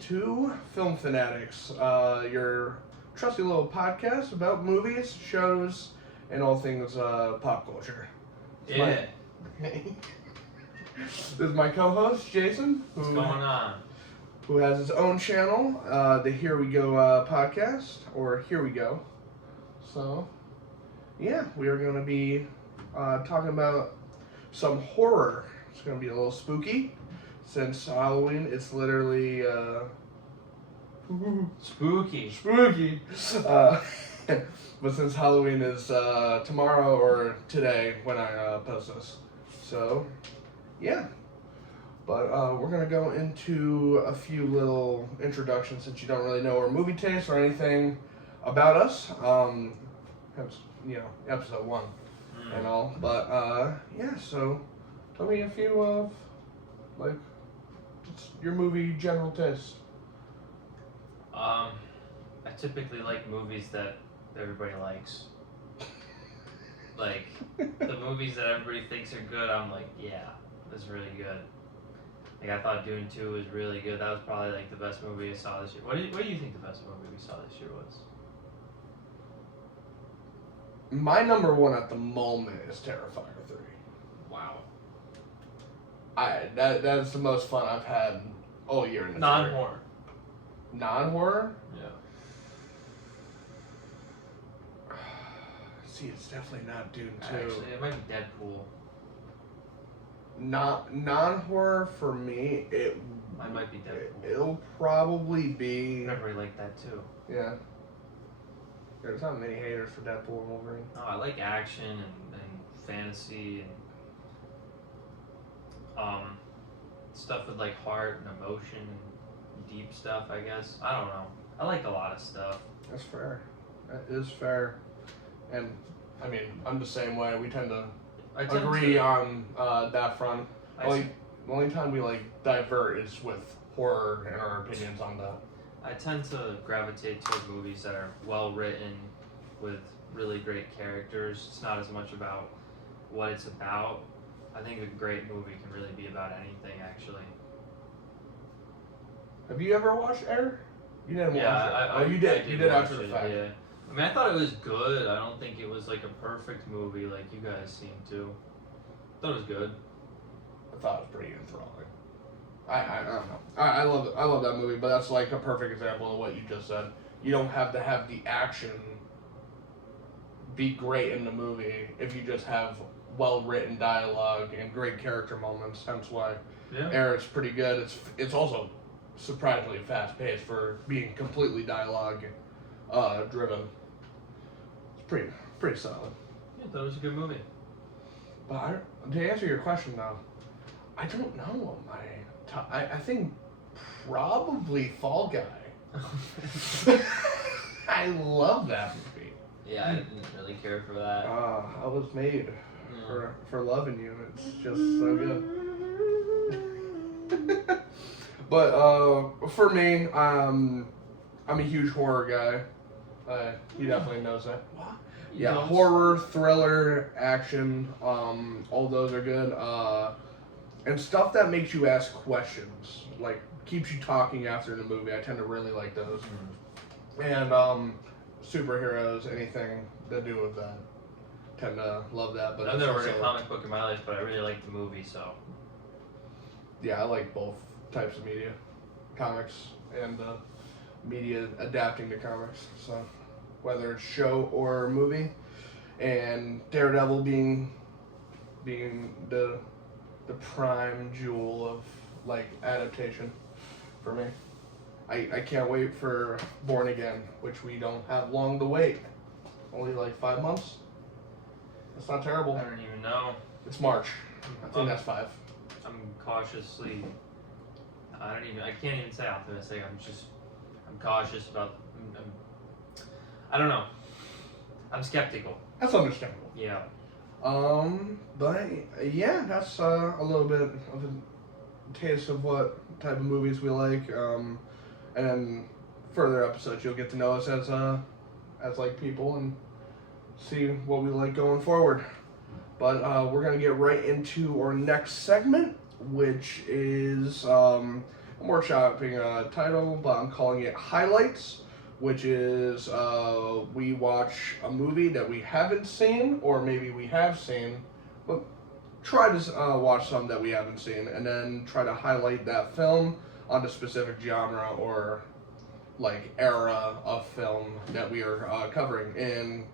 to Film Fanatics, your trusty little podcast about movies, shows, and all things pop culture. Yeah. This is my co-host, Jason. What's going on? Who has his own channel, the Here We Go podcast, or Here We Go. So, yeah, we are going to be talking about some horror. It's going to be a little spooky. Since Halloween, it's literally Spooky. spooky. But since Halloween is tomorrow or today when I post this, so yeah. But we're gonna go into a few little introductions since you don't really know our movie taste or anything about us. Episode 1 and all. But yeah. So tell me a few of what's your movie general taste? I typically like movies that everybody likes. Like, the movies that everybody thinks are good, I'm like, yeah, that's really good. Like, I thought Dune 2 was really good. That was probably, like, the best movie I saw this year. What do you think the best movie we saw this year was? My number one at the moment is Terrifier 3. Wow. That's the most fun I've had all year in the Non-horror. Non-horror? Yeah. See, it's definitely not Dune 2. Actually, it might be Deadpool. Non-horror for me, Mine might be Deadpool. It'll probably be... Everybody liked that too. Yeah. There's not many haters for Deadpool and Wolverine. No, I like action and fantasy and stuff with like heart and emotion and deep stuff, I guess. I don't know. I like a lot of stuff. That's fair. That is fair. And, I mean, I'm the same way. We tend to agree on that front. The only time we, divert is with horror and our opinions on that. I tend to gravitate toward movies that are well written with really great characters. It's not as much about what it's about. I think a great movie can really be about anything, actually. Have you ever watched Air? You didn't watch it. You did. You did watch after the it, fact. Yeah. I mean, I thought it was good. I don't think it was like a perfect movie like you guys seem to. I thought it was good. I thought it was pretty enthralling. I don't know. I love that movie, but that's like a perfect example of what you just said. You don't have to have the action be great in the movie if you just have well-written dialogue and great character moments. Hence why Air is pretty good. It's also surprisingly fast-paced for being completely dialogue driven. It's pretty solid. Yeah, I thought it was a good movie. But to answer your question though, I don't know what my top. I think probably Fall Guy. I love that movie. Yeah, I didn't really care for that. I was made for loving you. It's just so good. But for me, I'm a huge horror guy. He definitely knows that. Yeah, horror, thriller, action, all those are good. And stuff that makes you ask questions, like keeps you talking after the movie. I tend to really like those. And superheroes, anything to do with that, tend to love that. But I've never read a comic book in my life, but I really like the movie, so. Yeah, I like both types of media, comics and media adapting to comics. So whether it's show or movie, and Daredevil being the prime jewel of adaptation for me. I can't wait for Born Again, which we don't have long to wait. Only 5 months. That's not terrible. I don't even know. It's March. I think that's 5. I'm cautiously. I can't even say optimistic. I'm cautious about. I don't know. I'm skeptical. That's understandable. Yeah. But yeah, that's a little bit of a taste of what type of movies we like. And then further episodes, you'll get to know us as people and see what we like going forward. But we're gonna get right into our next segment, which is I'm workshopping a title, but I'm calling it Highlights, which is we watch a movie that we haven't seen, or maybe we have seen, but try to watch some that we haven't seen, and then try to highlight that film on a specific genre or like era of film that we are covering. And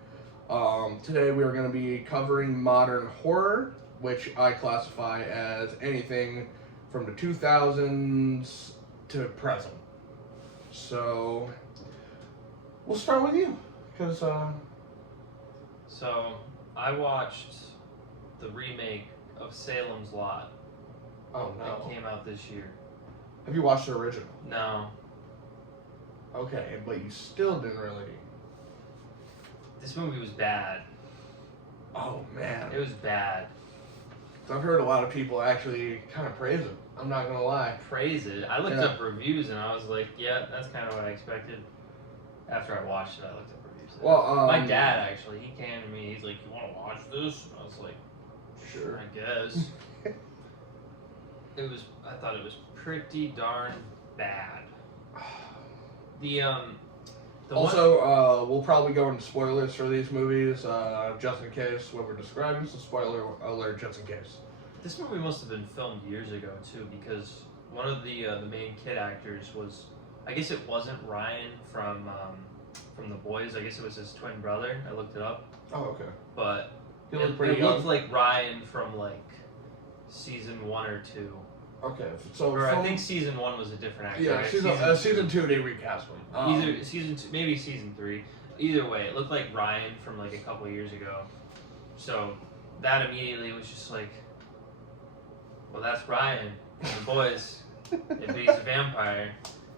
today we are going to be covering modern horror, which I classify as anything from the 2000s to present. So we'll start with you, because So I watched the remake of Salem's Lot. oh That no, came out this year. have you watched the original? No, Okay, but you still didn't really. this movie was bad. Oh man, It was bad. I've heard a lot of people actually kind of praise it. I'm not gonna lie. Praise it. I looked Yeah. up reviews and I was like, yeah, that's kind of what I expected. After I watched it, I looked up reviews. Well, my dad actually, he came to me. He's like, "You want to watch this?" And I was like, Sure. I guess. I thought it was pretty darn bad. The Also, we'll probably go into spoilers for these movies, just in case what we're describing. So spoiler alert, just in case. this movie must have been filmed years ago too, because one of the main kid actors was, I guess it wasn't Ryan from The Boys. I guess it was his twin brother. I looked it up, Oh, okay. but He it, looked pretty it young. looked like Ryan from like season 1 or 2. Okay, so Or I think season 1 was a different actor. yeah, right? season 2 they recast him. Either season 2, maybe season 3. Either way, it looked like Ryan from like a couple years ago. So that immediately was just like, well, that's Ryan from The Boys. If he's a vampire,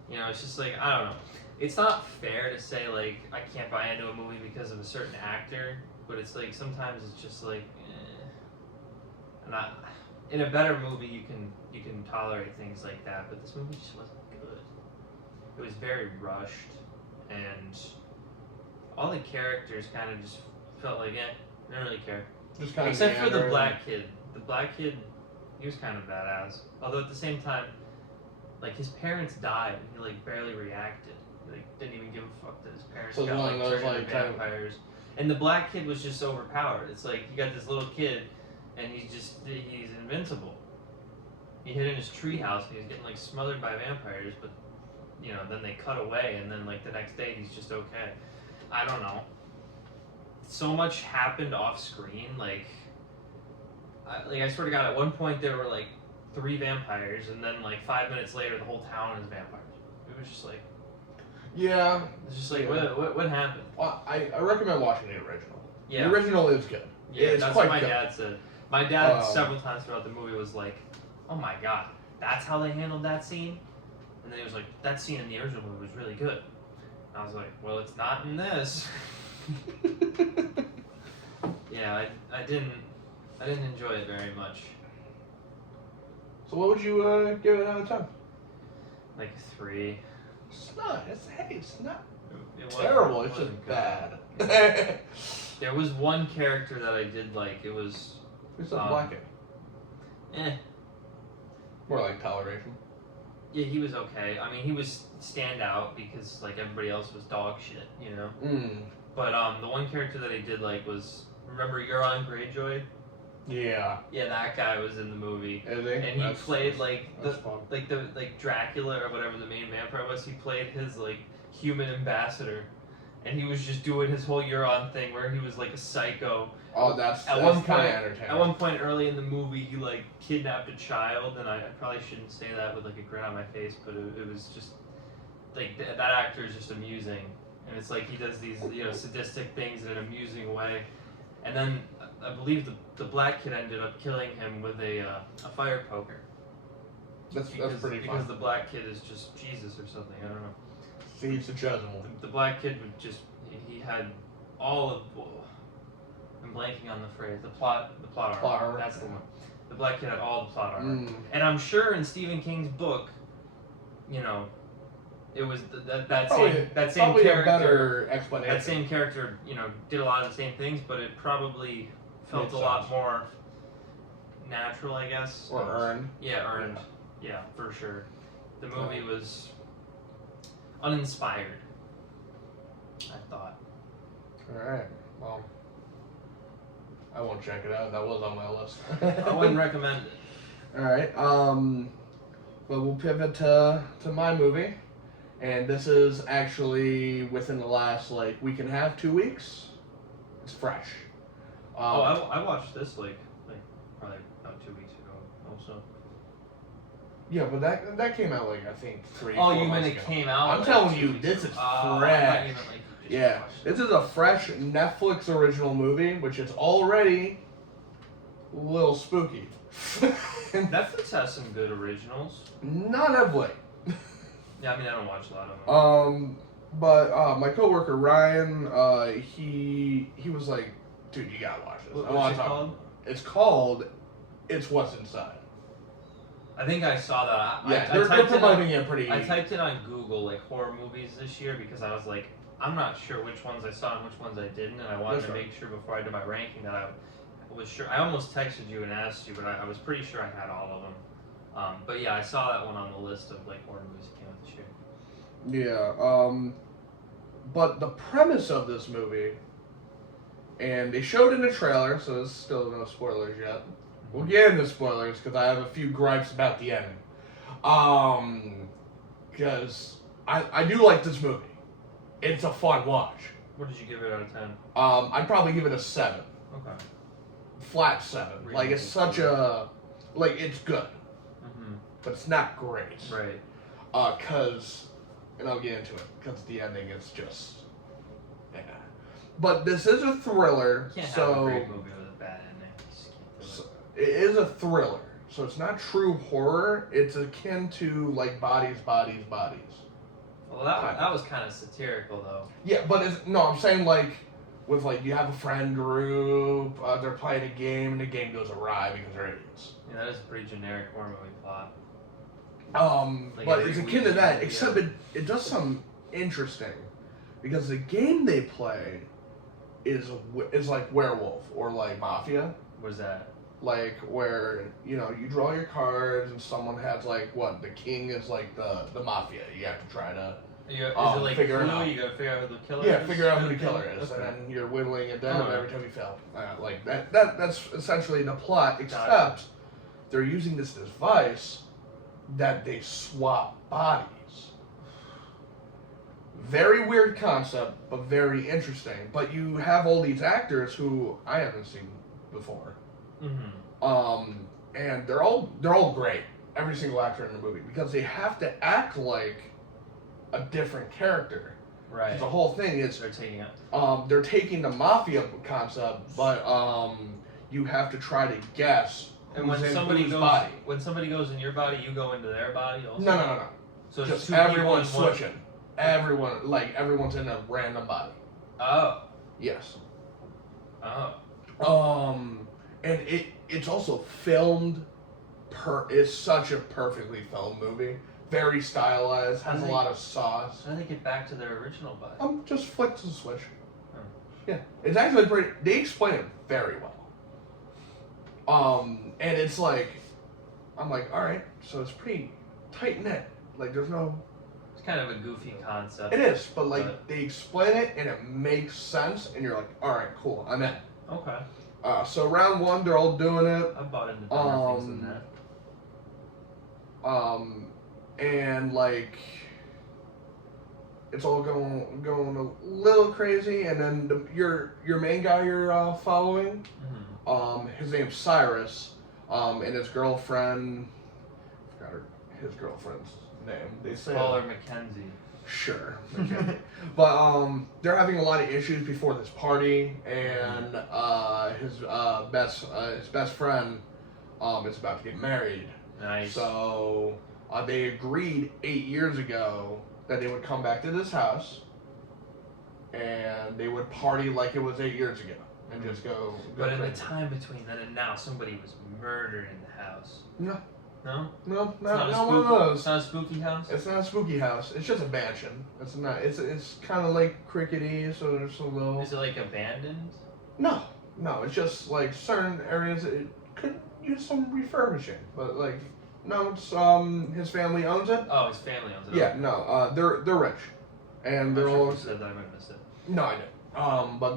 you know, it's just like, I don't know. It's not fair to say like I can't buy into a movie because of a certain actor, but it's like sometimes it's just like, and in a better movie you can tolerate things like that, but this movie just wasn't good. It was very rushed, and all the characters kind of just felt like, I don't really care. Just kind Except of for the black kid. The black kid, he was kind of badass. Although at the same time, like his parents died, and he like barely reacted. Like didn't even give a fuck that his parents So it's got one of like those, turned like, into kind of- vampires. And the black kid was just overpowered. It's like you got this little kid, and he's invincible. He hid in his treehouse and he's getting like smothered by vampires, but you know, then they cut away, and then like the next day he's just okay. I don't know. So much happened off screen, like I swear to God, at one point there were like 3 vampires, and then like 5 minutes later the whole town is vampires. It was just like, Yeah. it's just like, Yeah. what happened? Well, I recommend watching the original. Yeah, The original is good. yeah, it's that's quite what my good. dad said. My dad Um, several times throughout the movie was like, "Oh my God, that's how they handled that scene," and then he was like, "That scene in the original movie was really good." And I was like, "Well, it's not in this." Yeah, I didn't enjoy it very much. So what would you give it out of 10? Like 3. It's not. It's not It wasn't- terrible. it It's just wasn't bad. good. There was one character that I did like. It was It's a black kid. eh. More like toleration. Yeah, he was okay. I mean, he was stand out because like everybody else was dog shit, you know. But the one character that I did like was, remember Euron Greyjoy? Yeah. Yeah, that guy was in the movie, Is he? and he played like the That's fun. like Dracula or whatever the main vampire was. He played his like human ambassador, and he was just doing his whole Euron thing where he was like a psycho. Oh, that's At that's one kind point, of entertaining. at one point early in the movie, he like kidnapped a child, and I probably shouldn't say that with like a grin on my face, but it was just like that actor is just amusing, and it's like he does these sadistic things in an amusing way, and then I believe the black kid ended up killing him with a fire poker. That's pretty because fun. the black kid is just Jesus or something. I don't know. He's the chosen one. The black kid would just he had all of. I'm blanking on the phrase. The plot armor. Plot armor, That's the yeah. one. The black kid had all the plot armor, Mm. and I'm sure in Stephen King's book, it was that same Probably character. a better explanation. That same character, did a lot of the same things, but it probably felt Makes a lot sense. more natural, I guess. Or earned. Yeah, earned. Yeah, for sure. The movie was uninspired, I thought. Alright, well, I won't check it out. That was on my list. I wouldn't recommend it. Alright, but we'll pivot to my movie. And this is actually within the last, like, week and a half, 2 weeks. It's fresh. I watched this, like probably about 2 weeks ago also. Yeah, but that came out, like, I think 3 Oh, 4 you mean months it ago. came out? I'm like telling 2 you, weeks this ago. is I thought fresh. you meant, like, you just Yeah, watched this it. is a fresh Netflix original movie, which is already a little spooky. Netflix has some good originals. Not of late. Yeah, I mean, I don't watch a lot of them. But my coworker Ryan, he was like, "Dude, you gotta watch this." What's it called? It's called "It's What's Inside." I think I saw that. Yeah, I they're typed promoting it pretty. I typed it on Google, like horror movies this year, because I was like, I'm not sure which ones I saw and which ones I didn't, and I wanted to make sure before I did my ranking that I was sure. I almost texted you and asked you, but I was pretty sure I had all of them. But yeah, I saw that one on the list of like horror movies that came out this year. Yeah. But the premise of this movie, and they showed in the trailer, so there's still no spoilers yet. We'll get into spoilers because I have a few gripes about the ending. Because I do like this movie. It's a fun watch. What did you give it out of 10? I'd probably give it a 7. Okay. Flat 7. Like, it's such a... Like, it's good. Mm-hmm. But it's not great. Right. Because... And I'll get into it. Because the ending is just... Yeah. But this is a thriller, You can't so... have a great movie with a bad ending. You just can't do It is a thriller. So it's not true horror. It's akin to, like, bodies. Well, that was kind of satirical, though. Yeah, but I'm saying, like, with, like, you have a friend group, they're playing a game, and the game goes awry because they're idiots. Yeah, that is a pretty generic horror movie plot. Like but it's akin to that, movie, except it does something interesting. Because the game they play is like Werewolf or, like, Mafia. What's that? Like, where, you draw your cards, and someone has, like, what, the king is, like, the Mafia. You have to try to... Is it like figure it Clue? out. You gotta figure out who the killer Yeah, is? figure out who the killer is, Okay. and then you're whittling it down Alright. every time you fail. Like that's essentially the plot, except they're using this device that they swap bodies. Very weird concept, but very interesting. But you have all these actors who I haven't seen before, and they're all great. Every single actor in the movie, because they have to act like a different character. Right. The whole thing is They're taking it. they're taking the mafia concept, but you have to try to guess And when who's in somebody whose goes, body. when somebody goes in your body, you go into their body also. No. So it's Just two people everyone's in one- switching. Everyone's in a random body. Oh. Yes. Oh. And it's also filmed. It's such a perfectly filmed movie. Very stylized. Has a lot of sauce. How do they get back to their original body? Just flick the switch. Oh. Yeah, it's actually pretty. They explain it very well. And it's like, I'm like, all right, so it's pretty tight knit. Like, there's no. It's kind of a goofy concept. It is, but like they explain it and it makes sense, and you're like, all right, cool, I'm in. Okay. So round one, they're all doing it. I bought into better things than that. And like, it's all going a little crazy, and then your main guy you're following, his name's Cyrus, and his girlfriend, I forgot his girlfriend's name. They say Call her Mackenzie. Sure, okay. But they're having a lot of issues before this party, and his best friend is about to get married. Nice. So they agreed 8 years ago that they would come back to this house and they would party like it was 8 years ago and just go But in the crazy. time between then and now, somebody was murdered in the house. No, No? not It's not one of those. It's not a spooky house? It's not a spooky house. It's just a mansion. It's not. It's kind of like crickety, so there's a little. Is it like abandoned? No. It's just like certain areas it could use some refurbishing, but like No, it's his family owns it. Oh, his family owns it. Yeah, no, they're rich, and they're all. You said that, I might have missed it. No, I didn't. But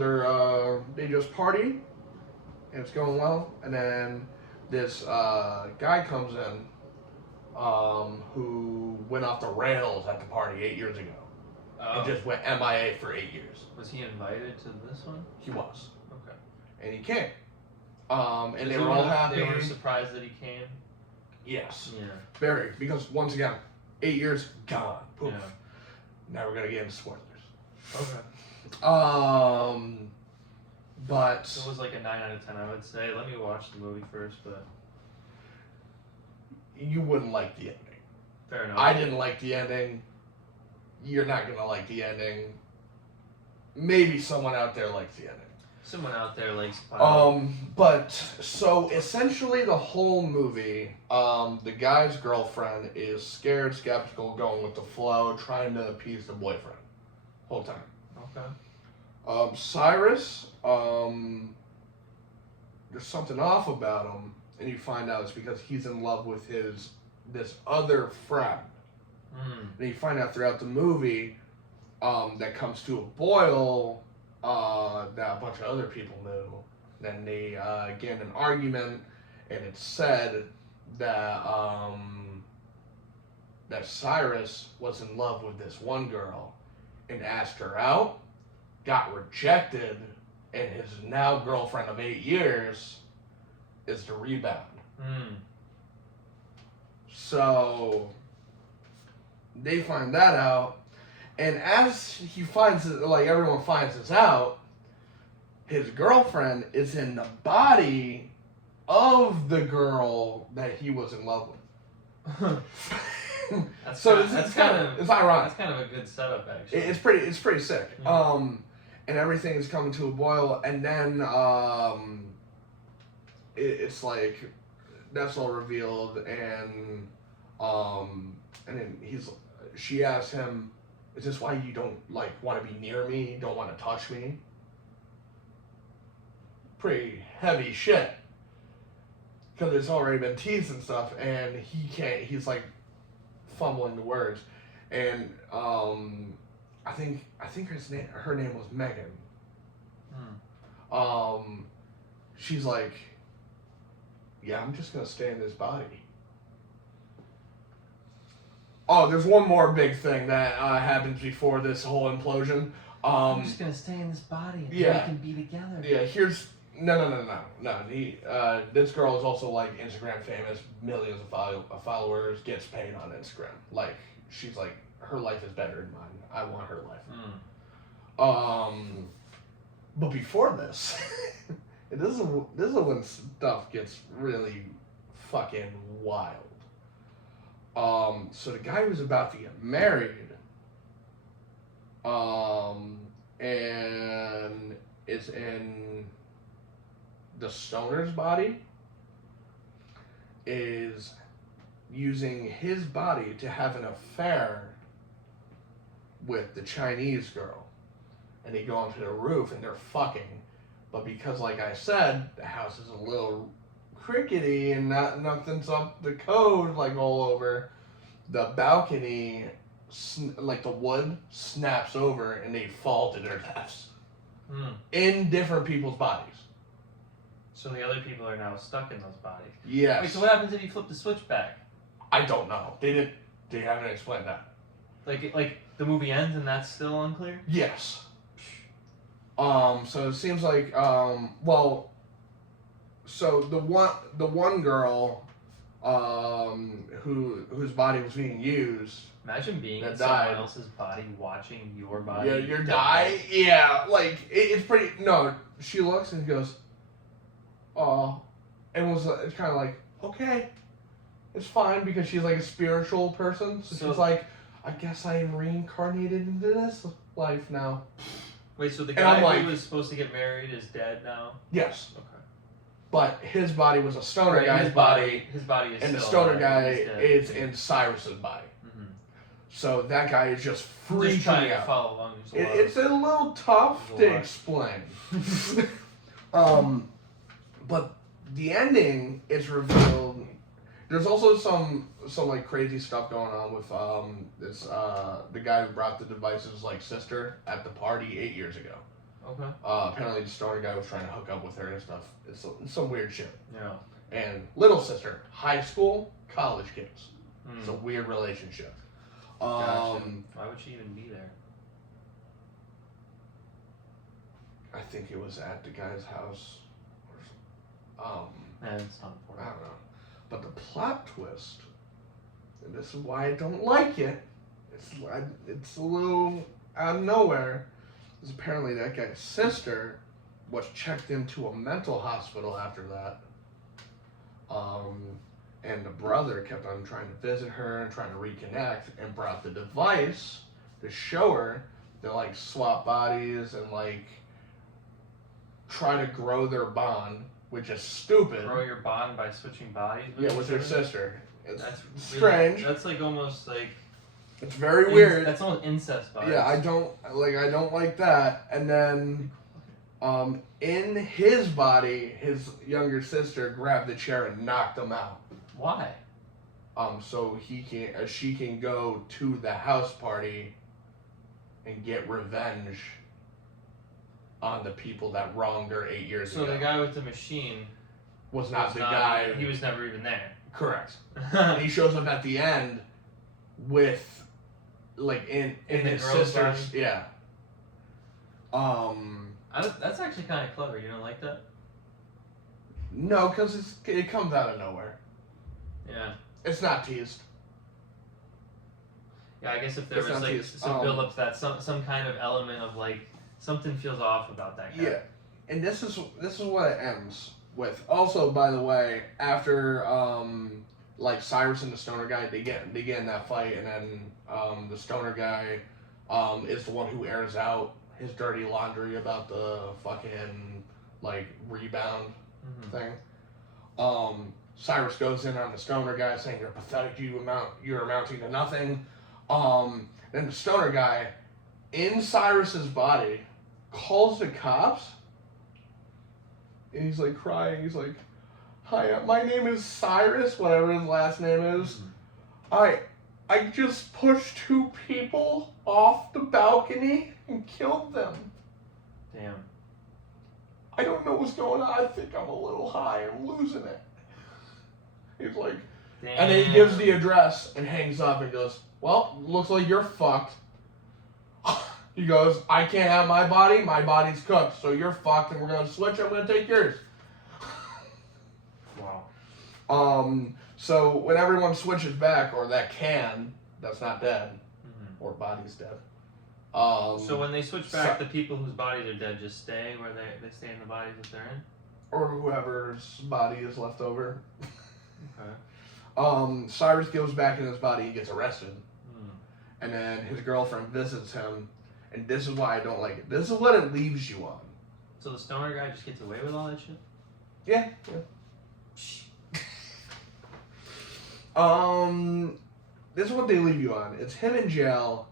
they just party, and it's going well, and then this guy comes in, who went off the rails at the party 8 years ago, and just went MIA for 8 years. Was he invited to this one? He was. Okay. And he came. And they were all happy. They were surprised that he came. Yes. Yeah. Very, because once again, 8 years gone. Poof. Yeah. Now we're gonna get into spoilers. Okay. But So it was like a 9 out of 10, I would say. Let me watch the movie first, but you wouldn't like the ending. fair enough. I didn't like the ending. You're not gonna like the ending. Maybe someone out there likes the ending. Someone out there likes. But so essentially the whole movie, the guy's girlfriend is scared, skeptical, going with the flow, trying to appease the boyfriend, whole time. Okay. Cyrus, there's something off about him, and you find out it's because he's in love with this other friend. And you find out throughout the movie, that comes to a boil, that a bunch of other people knew. Then they get in an argument, and it's said that that Cyrus was in love with this one girl, and asked her out, got rejected, and his now girlfriend of 8 years is the rebound. So they find that out, and as he finds it, like everyone finds this out, his girlfriend is in the body of the girl that he was in love with. That's So kind, it's ironic. That's kind of a good setup, actually. It's pretty sick. Yeah. And everything is coming to a boil, and then it's like that's all revealed, and then she asks him, "Is this why you don't like want to be near me? Don't want to touch me?" Pretty heavy shit, because it's already been teased and stuff, and he can't. He's like fumbling the words, and I think her name was Megan. She's like, "Yeah, I'm just gonna stay in this body." Oh, there's one more big thing that happens before this whole implosion. I'm just gonna stay in this body and we can be together. Yeah, here's no. This girl is also like Instagram famous, millions of followers, gets paid on Instagram. Like she's like, her life is better than mine. I want her life. But before this, this is when stuff gets really fucking wild. So the guy who's about to get married, and is in the stoner's body, is using his body to have an affair with the Chinese girl. And they go onto the roof and they're fucking. But because, like I said, the house is a little crickety and nothing's up the code, like all over, the balcony, like the wood, snaps over and they fall to their deaths. In different people's bodies. So the other people are now stuck in those bodies. Yes. Wait, so what happens if you flip the switch back? I don't know. They haven't explained that. Like the movie ends and that's still unclear? Yes. So it seems like so the one girl whose body was being used. Imagine being in died. someone else's body, watching your body. Yeah, your die. Yeah, like it's pretty. No, she looks and goes, "Oh," and it's kind of like, okay, it's fine, because she's like a spiritual person, so she's like, I guess I am reincarnated into this life now. Wait, so the guy who was supposed to get married is dead now? Yes. Okay. But his body was a stoner guy's body. His body is and still the stoner alive. guy is in Cyrus's body. Mm-hmm. So that guy is just freaking Just trying out. to follow along. It's a little tough to explain. But the ending is revealed. There's also some like crazy stuff going on with this the guy who brought the device's like sister at the party 8 years ago. Okay. Apparently the stoner guy was trying to hook up with her and stuff. It's some weird shit. Yeah. And little sister, high school, college kids. It's a weird relationship. Gotcha. Why would she even be there? I think it was at the guy's house. It's not important. I don't know. But the plot twist, and this is why I don't like it, it's a little out of nowhere, is apparently that guy's sister was checked into a mental hospital after that. And the brother kept on trying to visit her and trying to reconnect and brought the device to show her to like swap bodies and like try to grow their bond, which is stupid. Grow your bond by switching bodies? With your sister. It's that's strange. Really, that's like almost like... It's very weird. That's almost incest vibes. Yeah, I don't like that. And then in his body, his younger sister grabbed the chair and knocked him out. Why? So she can go to the house party and get revenge on the people that wronged her 8 years ago. So the guy with the machine was not the guy. He was never even there. Correct. And he shows up at the end with, like, in his sister's. Body? Yeah. That's actually kind of clever. You don't like that? No, because it comes out of nowhere. Yeah. It's not teased. Yeah, I guess if there was like some build up to that, some kind of element of like something feels off about that guy. Yeah, and this is what it ends with. Also, by the way, after like Cyrus and the stoner guy, they get in that fight, and then the stoner guy is the one who airs out his dirty laundry about the fucking like rebound thing. Cyrus goes in on the stoner guy saying you're pathetic, you're amounting to nothing. Then the stoner guy in Cyrus's body calls the cops, and he's like crying. He's like, "Hi, my name is Cyrus, whatever his last name is. I just pushed 2 people off the balcony and killed them. Damn. I don't know what's going on. I think I'm a little high. I'm losing it." He's like, damn. And then he gives the address and hangs up and goes, "Well, looks like you're fucked." He goes, "I can't have my body. My body's cooked. So you're fucked, and we're gonna switch. I'm gonna take yours." Wow. So when everyone switches back, or that's not dead, or body's dead. So when they switch back, the people whose bodies are dead just stay where they stay in the bodies that they're in? Or whoever's body is left over. Okay. Cyrus goes back in his body and gets arrested. And then his girlfriend visits him, and this is why I don't like it. This is what it leaves you on. So the stoner guy just gets away with all that shit? Yeah. This is what they leave you on. It's him in jail,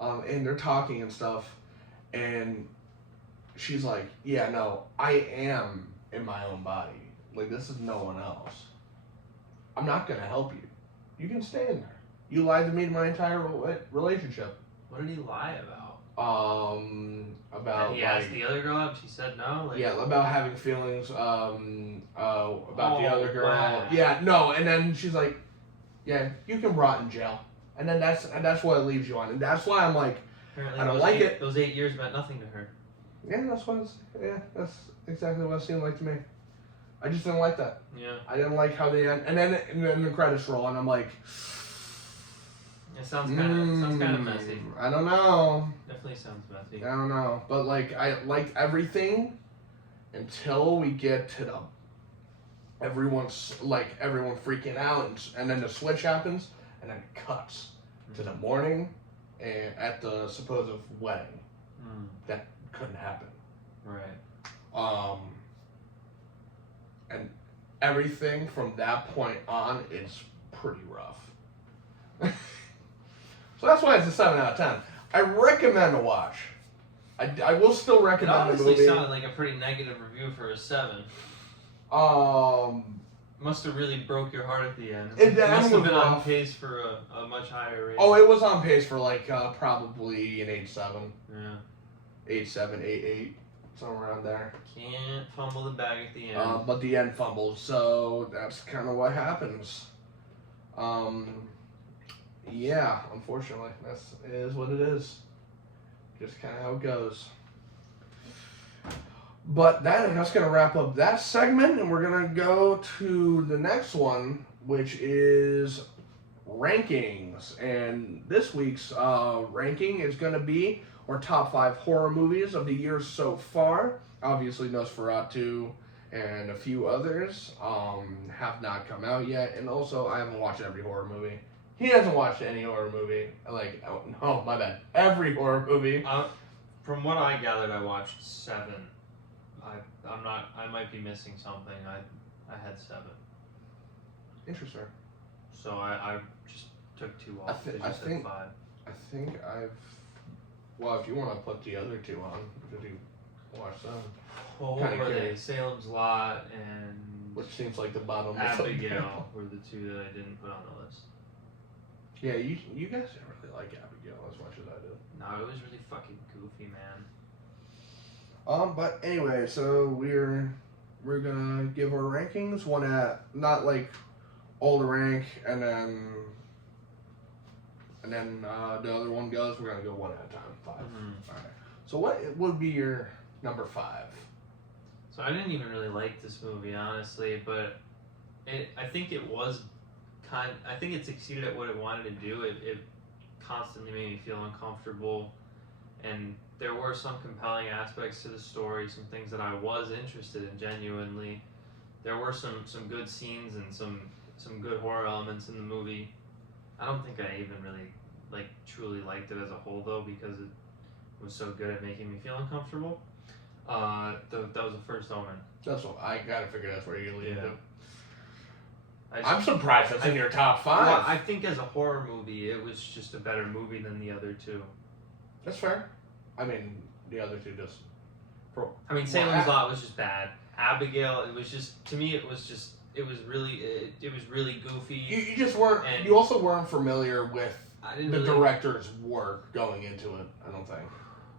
and they're talking and stuff, and she's like, "Yeah, no, I am in my own body. Like, this is no one else. I'm not gonna help you. You can stay in there. You lied to me my entire relationship." What did he lie about? About he asked the other girl out and she said no? Like, yeah, about having feelings, about the other girl. Wow. Yeah, no, and then she's like, "Yeah, you can rot in jail." And then that's what it leaves you on. And that's why I'm like, apparently I don't like it. Those 8 years meant nothing to her. Yeah, that's exactly what it seemed like to me. I just didn't like that. Yeah. I didn't like how they end. And then the credits roll, and I'm like, it sounds kind of messy. I don't know. Definitely sounds messy. I don't know. But like, I liked everything until we get to the everyone freaking out, and then the switch happens, and then it cuts to the morning and at the supposed wedding. That couldn't happen. Right. And everything from that point on is pretty rough. So that's why it's a 7 out of 10. I recommend a watch. I will still It recommend the honestly movie. sounded like a pretty negative review for a 7. Must have really broke your heart at the end. It must have was been on rough. pace for a much higher rate. Oh, it was on pace for like probably an 8.7. Yeah. 8.7, 8.8, somewhere around there. Can't fumble the bag at the end. But the end fumbles, so that's kind of what happens. Yeah, unfortunately, it is what it is. Just kind of how it goes. But that's going to wrap up that segment, and we're going to go to the next one, which is rankings. And this week's ranking is going to be our top 5 horror movies of the year so far. Obviously, Nosferatu and a few others have not come out yet. And also, I haven't watched every horror movie. He hasn't watched any horror movie. Oh, my bad. Every horror movie. From what I gathered, I watched 7. I might be missing something. I had 7. Interesting. So I just took 2 off. I think 5. I think I've. Well, if you want to put the other 2 on, because you watch them. Well, what were they? Salem's Lot and Which seems like the bottom. Abigail were the 2 that I didn't put on the list. Yeah, you guys didn't really like Abigail as much as I did. No, it was really fucking goofy, man. But anyway, so we're gonna give our rankings, one at not like all the rank, and then the other one goes. We're gonna go one at a time, 5. Mm-hmm. All right. So what would be your number 5? So I didn't even really like this movie, honestly, but I think it was I think it succeeded at what it wanted to do. It constantly made me feel uncomfortable, and there were some compelling aspects to the story, some things that I was interested in genuinely. There were some good scenes and some good horror elements in the movie. I don't think I even really truly liked it as a whole though, because it was so good at making me feel uncomfortable. That was the First Omen. That's what I gotta figure. That's where you lead to. I'm surprised that's in your top 5. Well, I think as a horror movie, it was just a better movie than the other 2. That's fair. I mean, the other 2 just. Salem's Lot was just bad. Abigail, it was just, to me, it was really goofy. You just weren't. You also weren't familiar with the director's work going into it. I don't think.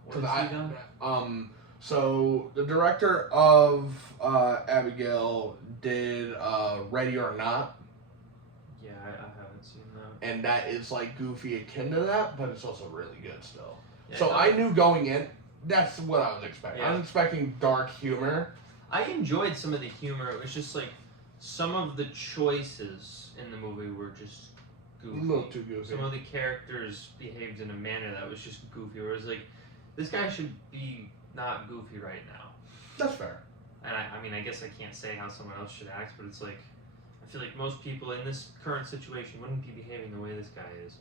What has he done? So the director of Abigail did Ready or Not. Yeah, I haven't seen that. And that is like goofy akin to that, but it's also really good still. Yeah, so I knew going in, that's what I was expecting. Yeah. I was expecting dark humor. I enjoyed some of the humor. It was just like some of the choices in the movie were just goofy. A little too goofy. Some of the characters behaved in a manner that was just goofy. Where it was like, this guy should be not goofy right now. That's fair. And I guess I can't say how someone else should act, but it's like, I feel like most people in this current situation wouldn't be behaving the way this guy is.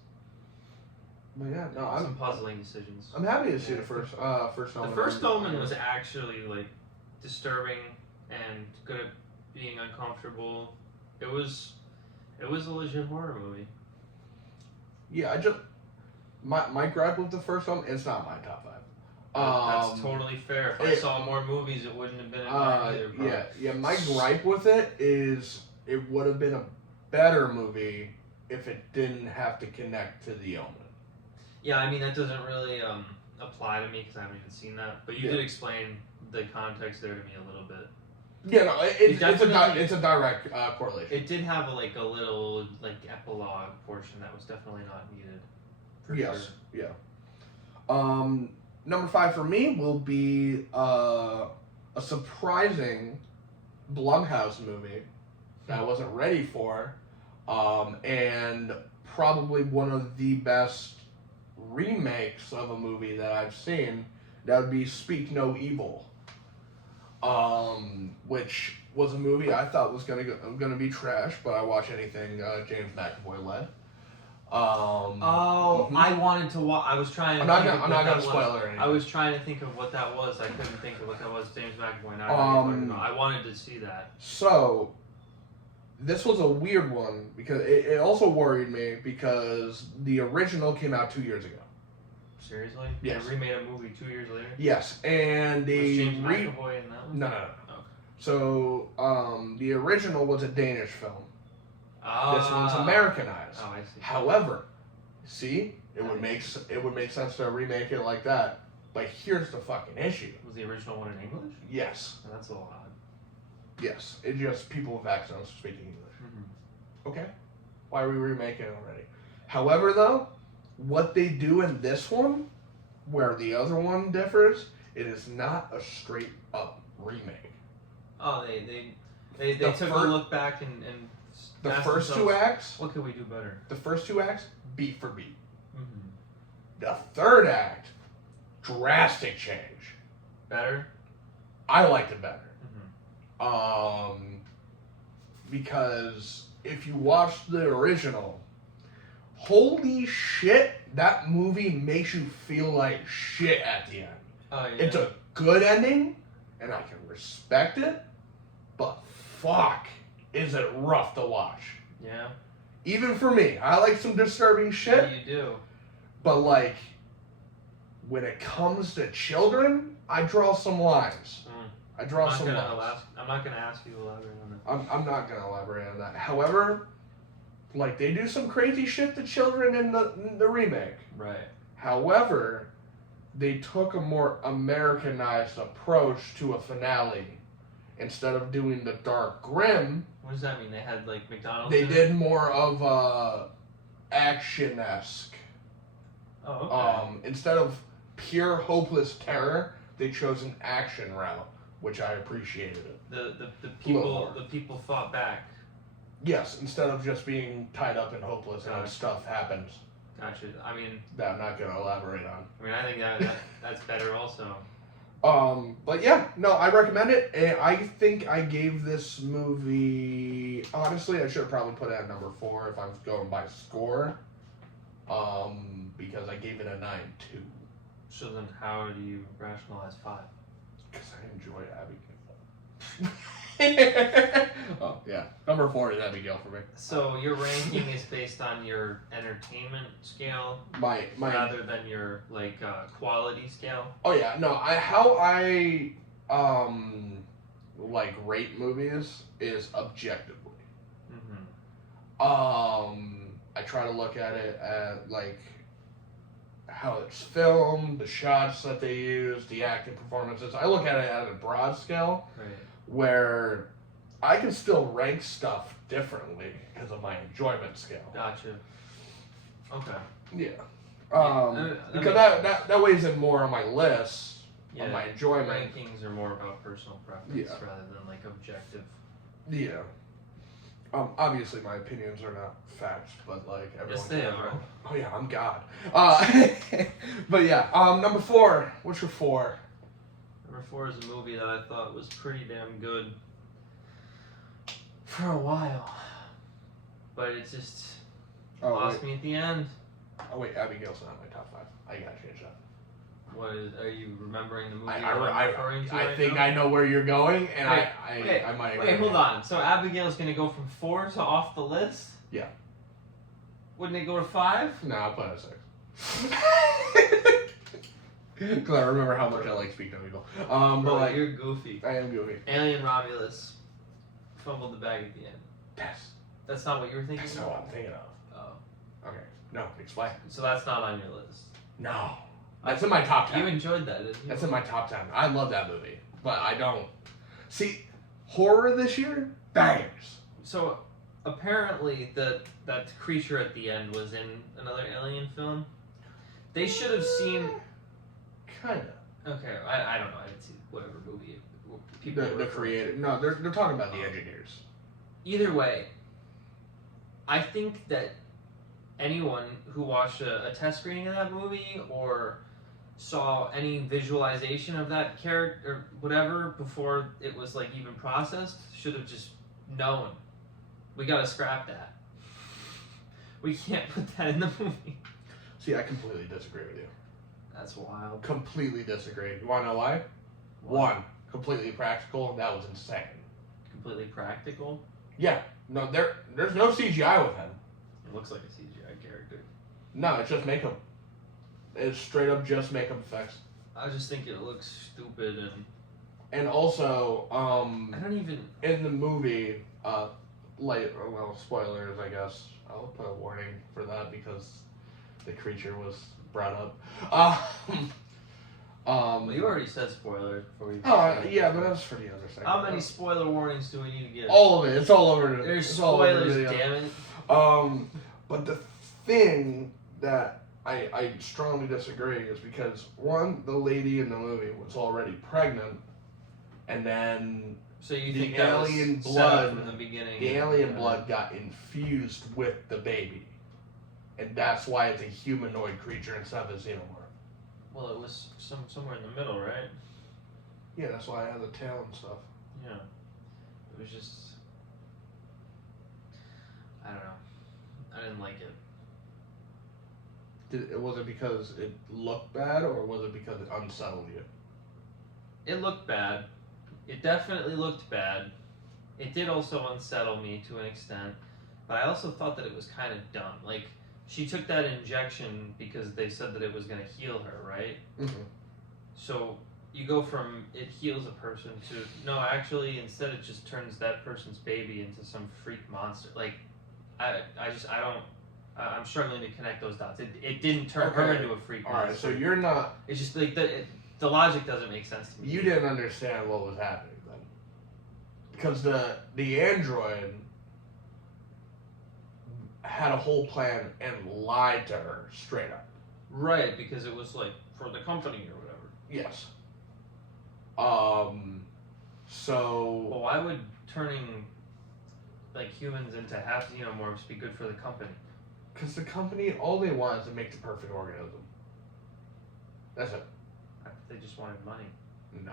But yeah, no, some puzzling decisions. I'm happy to see the first Omen. The First Omen was actually like disturbing and good at being uncomfortable. It was a legit horror movie. Yeah, my gripe with the First Omen, it's not my top 5. That's totally fair. If I saw more movies, it wouldn't have been in mine either. Yeah. My gripe with it is it would have been a better movie if it didn't have to connect to the Omen. Yeah, that doesn't really apply to me because I haven't even seen that. But you did explain the context there to me a little bit. Yeah, no, it's a direct correlation. It did have a little epilogue portion that was definitely not needed. Yes, sure. Yeah. Number 5 for me will be a surprising Blumhouse movie that I wasn't ready for, and probably one of the best remakes of a movie that I've seen. That would be Speak No Evil, which was a movie I thought was gonna be trash, but I watch anything James McAvoy led. I wanted to watch. I was trying. I'm not gonna spoil anything. I was trying to think of what that was. I couldn't think of what that was. James McAvoy. I wanted to see that. So, this was a weird one because it also worried me because the original came out 2 years ago. Seriously? Yes. They remade a movie 2 years later. Yes, and was James McAvoy in that one? No. Okay. So, the original was a Danish film. Ah. This one's Americanized. Oh, I see. However, see, it would make sense to remake it like that. But here's the fucking issue. Was the original one in English? Yes. Oh, that's a little odd. Yes. It's just people with accents speaking English. Mm-hmm. Okay. Why are we remaking it already? However, though, what they do in this one, where the other one differs, it is not a straight up remake. Oh, they took a look back and the asked first themselves, 2 acts. what could we do better? The first 2 acts, beat for beat. Mm-hmm. The third act, drastic change. Better? I liked it better. Mm-hmm. Because if you watch the original, holy shit, that movie makes you feel like shit at the end. Oh, yeah. It's a good ending, and I can respect it, but fuck, is it rough to watch. Yeah. Even for me, I like some disturbing shit. Yeah, you do. But like, when it comes to children, I draw some lines. I draw some lines. I'm not gonna ask you to elaborate on that. I'm not gonna elaborate on that. However, like they do some crazy shit to children in the remake. Right. However, they took a more Americanized approach to a finale. Instead of doing the dark grim, What does that mean? They had like McDonald's? they in did it? more of a action-esque. Oh, okay. Instead of pure hopeless terror, they chose an action route, which I appreciated it. The people fought back. Yes, instead of just being tied up and hopeless and Gotcha. stuff happens Gotcha. I mean, that I'm not gonna elaborate on. I think that's better also. But yeah, no, I recommend it. And I think I gave this movie, honestly, I should have probably put it at number 4 if I'm going by score. Because I gave it a 9.2. So then, how do you rationalize 5? Because I enjoy Abigail. Oh yeah, number 4 is Abigail for me. So your ranking is based on your entertainment scale My rather than your like quality scale. Oh yeah, no, how I like rate movies is objectively. Mm-hmm. I try to look at it at like how it's filmed, the shots that they use, the acting performances. I look at it at a broad scale, Right. where I can still rank stuff differently because of my enjoyment scale. Gotcha. Okay. Yeah. That Because makes that weighs in more on my list of my enjoyment. Rankings are more about personal preference rather than like objective. Yeah. Obviously my opinions are not facts, but like everyone. Yes, they are. Oh yeah, I'm God. But yeah. Number 4. What's your 4? Number 4 is a movie that I thought was pretty damn good for a while, but it just lost me at the end. Oh wait, Abigail's not in my top 5. I gotta change that. What is? Are you remembering the movie I I'm referring to? I right think now? I know where you're going, and Wait, I might agree. Wait, hold on. So Abigail's gonna go from 4 to off the list? Yeah. Wouldn't it go to 5? No, I'll put it at 6. Because I remember how much I like speaking to people. But Bro, like, you're goofy. I am goofy. Alien Romulus fumbled the bag at the end. That's not what you were thinking. That's not what I'm thinking of. Oh. Okay. No, explain. So that's not on your list. No. That's in my top 10. You enjoyed that, didn't you? That's in my top 10. I love that movie. But I don't. See, horror this year? Bangers. So apparently that creature at the end was in another Alien film. They should have seen. Kinda. Okay, I don't know. I didn't see whatever movie people. The creator. No, they're talking about the engineers. Either way, I think that anyone who watched a test screening of that movie or saw any visualization of that character or whatever before it was like even processed should have just known. We gotta scrap that. We can't put that in the movie. See, I completely disagree with you. That's wild. Completely disagree. You wanna know why? One, completely practical. That was insane. Completely practical? Yeah. No, there's no CGI with him. It looks like a CGI character. No, it's just makeup. It's straight up just makeup effects. I just think it looks stupid and And also, I don't even. in the movie, spoilers, I guess. I'll put a warning for that because the creature was brought up. Well, you already said spoilers before we. Yeah, but that's for the other second. How many spoiler warnings do we need to give? All of it. It's all over. There's it's all over spoilers, the video. damn it. But the thing that I strongly disagree is because one, the lady in the movie was already pregnant, and then So you the think that alien was set up blood from the beginning? the alien blood got infused with the baby, and that's why it's a humanoid creature instead of a xenomorph. Well, it was somewhere in the middle, right? Yeah, that's why it has a tail and stuff. Yeah. It was just. I don't know. I didn't like it. Was it because it looked bad, or was it because it unsettled you? It looked bad. It definitely looked bad. It did also unsettle me to an extent, but I also thought that it was kind of dumb. Like, she took that injection because they said that it was going to heal her, right? Mm-hmm. So you go from it heals a person to no, actually, instead it just turns that person's baby into some freak monster. Like, I'm struggling to connect those dots. It didn't turn her into a freak monster. Alright, so you're not... It's just like the logic doesn't make sense to me. You didn't understand what was happening then. Because the android had a whole plan and lied to her straight up. Right, because it was like for the company or whatever. Yes. So... Well, why would turning like humans into half xenomorphs be good for the company? Because the company, all they want is to make the perfect organism. That's it. They just wanted money. No.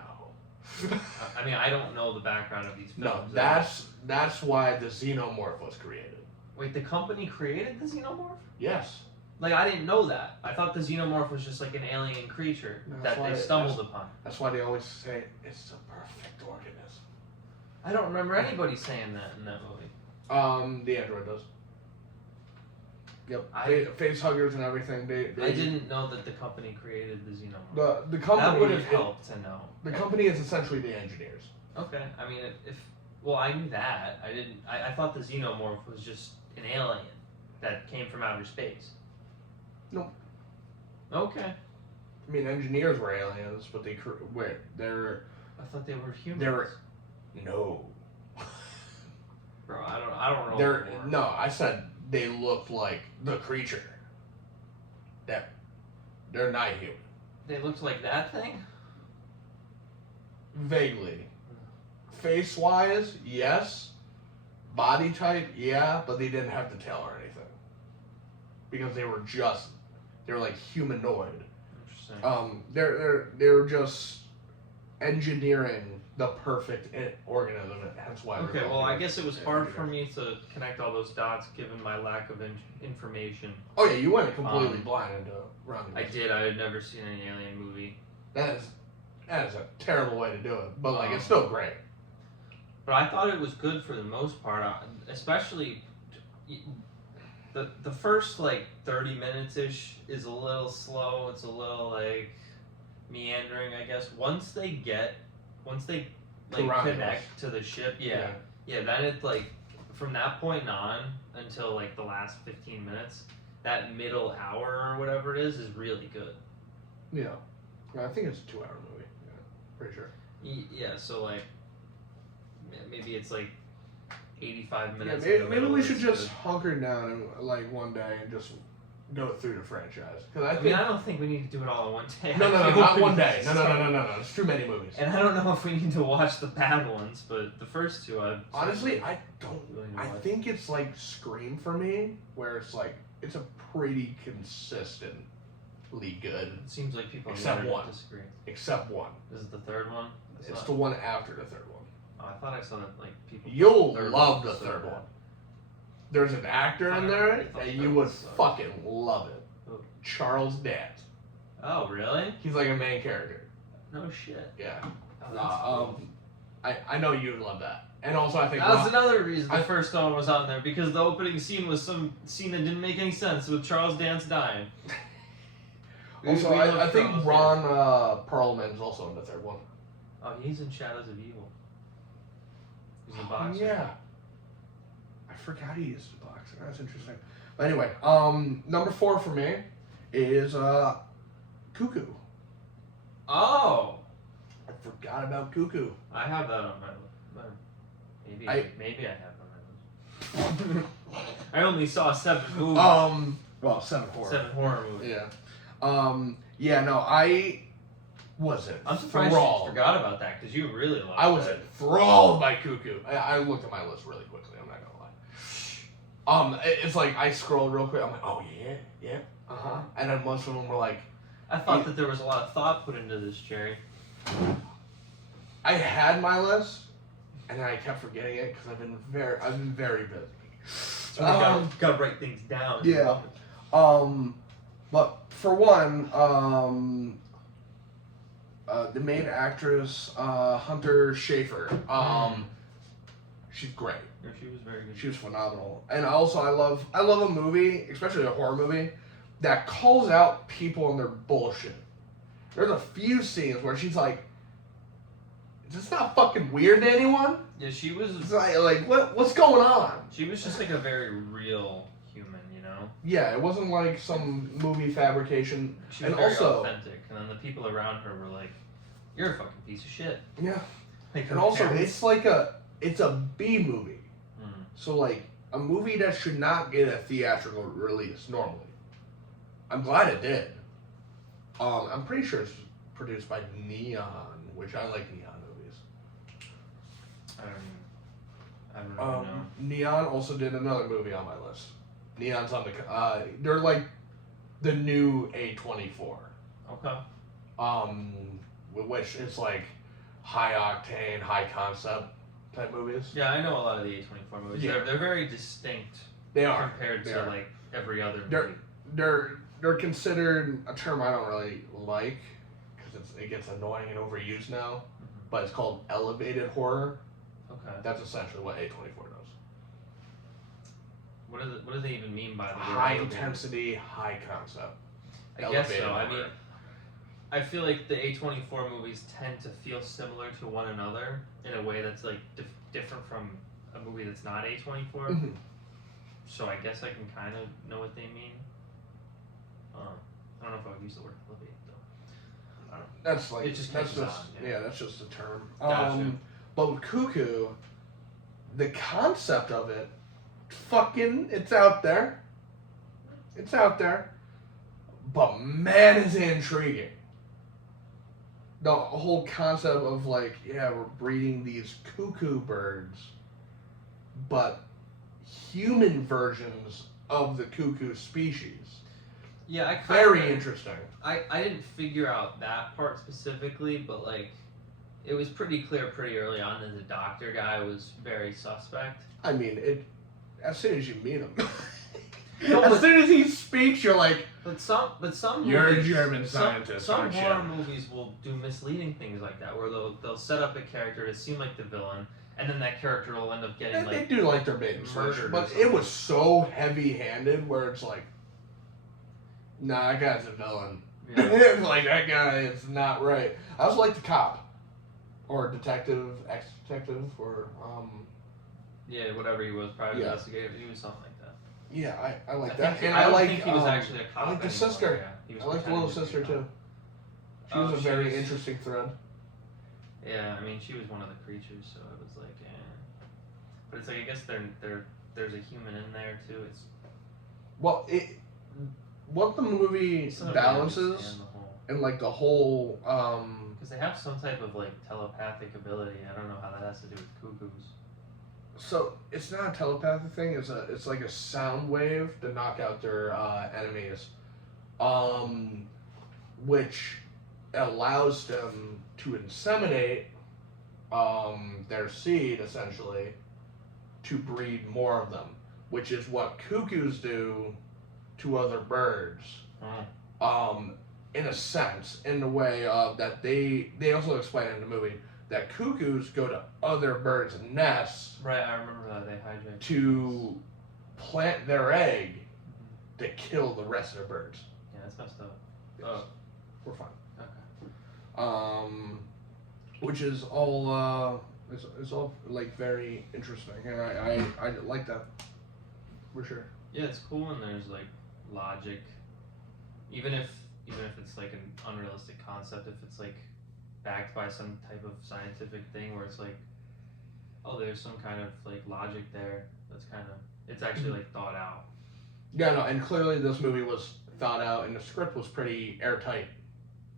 I mean, I don't know the background of these films. No, that's why the xenomorph was created. Wait, the company created the xenomorph? Yes. Like, I didn't know that. I thought the xenomorph was just like an alien creature that they stumbled upon. That's why they always say it's the perfect organism. I don't remember anybody saying that in that movie. The android does. Yep. Face huggers and everything. I didn't know that the company created the xenomorph. The company that would have helped to know. The company is essentially the engineers. Okay, I mean, well, I knew that. I didn't. I thought the xenomorph was just an alien that came from outer space. No. Okay. I mean, engineers were aliens, but they're. I thought they were humans. No. Bro, I don't know. No, I said they look like the creature. They're not human. They looked like that thing? Vaguely. Face-wise, yes. Body type, yeah, but they didn't have the tail or anything. Because they were like humanoid. Interesting. They're just engineering the perfect organism, hence why. Okay, well, I guess it was hard for me to connect all those dots given my lack of information. Oh yeah, you went completely blind into running. I did. I had never seen any alien movie. That is a terrible way to do it, but like it's still great. But I thought it was good for the most part, especially the first like 30 minutes ish is a little slow. It's a little like meandering, I guess. Once they like connect to the ship, yeah, then it's like from that point on until like the last 15 minutes, that middle hour or whatever it is really good. Yeah, I think it's a 2-hour movie. Yeah, pretty sure. Yeah, so like maybe it's like 85 minutes. Yeah, maybe we should just hunker down and like one day and just go through the franchise. I mean, I don't think we need to do it all in one day. No, not one day. No. It's too many movies. And I don't know if we need to watch the bad ones, but the first two, honestly, I don't. I think it's like Scream for me, where it's like it's a pretty consistently good. It seems like people except one. Disagree. Except one. Is it the third one? It's the one after the third one. Oh, I thought I saw that like people. You'll love the third one. There's an actor in there, and you would fucking love it. Who? Charles Dance. Oh, really? He's like a main character. No shit. Yeah. Oh, I know you'd love that. And also, I think that's another reason the first one was on there, because the opening scene was some scene that didn't make any sense with Charles Dance dying. Also, I think Ron Perlman is also in the third one. Oh, he's in Shadows of Evil. He's a boxer. Yeah. I forgot he used to box. That's interesting. But anyway, number 4 for me is Cuckoo. Oh! I forgot about Cuckoo. I have that on my list. Maybe I have that on my list. I only saw 7 movies. Well, 7 horror. 7 horror movies. Yeah. Yeah, no, I wasn't. I'm surprised you forgot about that because you really loved it. I was enthralled by Cuckoo. I looked at my list really quickly. I'm not gonna lie. It's like I scrolled real quick. I'm like, oh yeah, and then most of them were like. I thought that there was a lot of thought put into this, Jerry. I had my list, and then I kept forgetting it because I've been very busy. So we gotta write things down. Yeah. But for one, the main actress, Hunter Schafer, she's great. Yeah, she was very good. She was phenomenal. And also, I love a movie, especially a horror movie, that calls out people and their bullshit. There's a few scenes where she's like, "Is this not fucking weird to anyone?" Yeah, she was. It's like what's going on? She was just like a very real human, you know. Yeah, it wasn't like some movie fabrication. She was very authentic, and then the people around her were like, "You're a fucking piece of shit." Yeah. Like And also, it's a B movie. Mm. So like a movie that should not get a theatrical release normally. I'm glad it did. I'm pretty sure it's produced by Neon, which I like Neon movies. I don't know. Neon also did another movie on my list. Neon's on the they're like the new A24. Okay. Which is like high octane, high concept type movies. Yeah, I know a lot of the A24 movies. Yeah. They're very distinct. They are compared they to are. like every other movie. They're considered a term I don't really like because it gets annoying and overused now. Mm-hmm. But it's called elevated horror. Okay. That's essentially what A24 does. What do they even mean by the High intensity, high concept. I guess so. I mean, I feel like the A24 movies tend to feel similar to one another in a way that's like different from a movie that's not A24. Mm-hmm. So I guess I can kind of know what they mean. I don't know if I would use the word elevate though. That's like It just catches on, yeah. that's just a term. Gotcha. But with Cuckoo, the concept of it, it's out there. It's out there. But man, is it intriguing. The whole concept of like, yeah, we're breeding these cuckoo birds, but human versions of the cuckoo species. Yeah, Very interesting. I didn't figure out that part specifically, but like, it was pretty clear pretty early on that the doctor guy was very suspect. I mean, as soon as you meet him, No, as soon as he speaks, you're like, But some you're movies, a German scientist, Some aren't you? horror movies will do misleading things like that, where they'll set up a character to seem like the villain, and then that character will end up getting they like do like their bait and switch, murdered or but something. it was so heavy-handed where it's like, nah, that guy's a villain. Yeah. Like that guy is not right. I also like the cop, or detective, ex-detective, or Yeah, whatever he was, private Yeah. investigator, he was something like that. yeah, I like I that. think, And I don't like think he was actually a cop. I like the anymore, sister. Yeah. He was I like the pretending little to be a sister cop. too. She was a very interesting thread. Yeah, I mean, she was one of the creatures, so it was like, but it's like I guess there's a human in there too. It's Well, what the movie Some of it balances and the whole and like the whole because they have some type of like telepathic ability. I don't know how that has to do with cuckoos. so it's not a telepathic thing. It's like a sound wave to knock out their enemies, which allows them to inseminate their seed essentially to breed more of them, which is what cuckoos do to other birds. In a sense, in the way that they also explain in the movie that cuckoos go to other birds' nests Right, I remember that they hijacked to plant their egg to kill the rest of the birds. Yeah, that's messed up. Yes. Oh, We're fine. okay. which is all it's all like very interesting, and I like that for sure. Yeah, it's cool when there's like logic, even if it's like an unrealistic concept. If it's like backed by some type of scientific thing where it's like, oh, there's some kind of like logic there. That's kind of it's actually like thought out. Yeah, no, and clearly this movie was thought out, and the script was pretty airtight,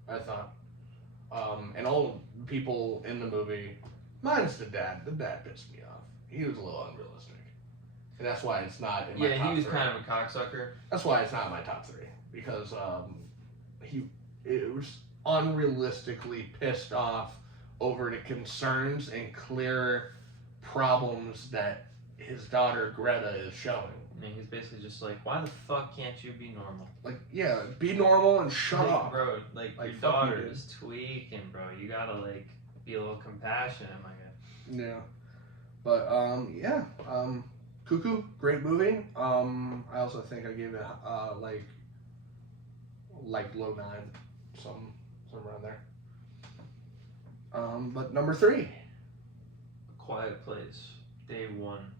I thought. And all the people in the movie, minus the dad. The dad pissed me off. He was a little unrealistic, and that's why it's not in my top Yeah, he was 3. kind of a cocksucker. That's why it's not in my top 3, because it was unrealistically pissed off over the concerns and clear problems that his daughter Greta is showing. I mean, he's basically just like, why the fuck can't you be normal? Like, yeah, be normal and shut like, up. bro. Like Like, your fuck you, daughter dude. is tweaking, bro. You gotta like be a little compassionate, my guy. Yeah. But, yeah. Cuckoo, great movie. I also think I gave it, like low 9. Some around there. But number 3. A Quiet Place, Day One.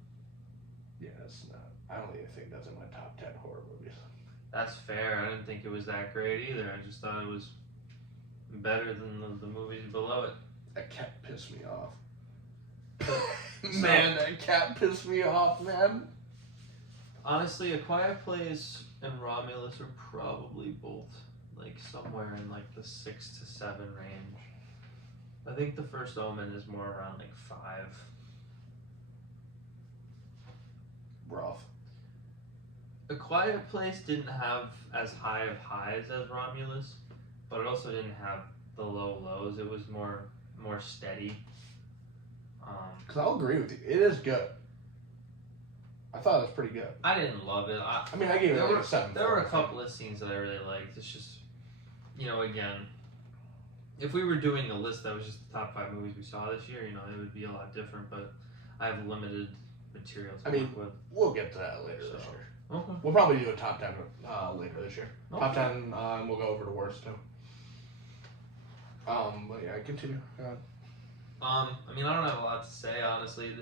Yeah, it's not. I don't even think that's in my top 10 horror movies. That's fair. I didn't think it was that great either. I just thought it was better than the movies below it. That cat pissed me off. Man, that cat pissed me off, man. Honestly, A Quiet Place and Romulus are probably both like somewhere in like the 6 to 7 range. I think The First Omen is more around like 5. Rough. A Quiet Place didn't have as high of highs as Romulus, but it also didn't have the low lows. It was more steady. Because I'll agree with you. It is good. I thought it was pretty good. I didn't love it. I mean, I gave it like a 7. There were a couple of scenes that I really liked. It's just, again, if we were doing a list that was just the top 5 movies we saw this year, it would be a lot different, but I have limited material to work with. We'll get to that later this year. Okay. We'll probably do a top 10 later this year. Okay. Top 10, we'll go over the worst too. But yeah, continue. Go ahead. I mean, I don't have a lot to say, honestly.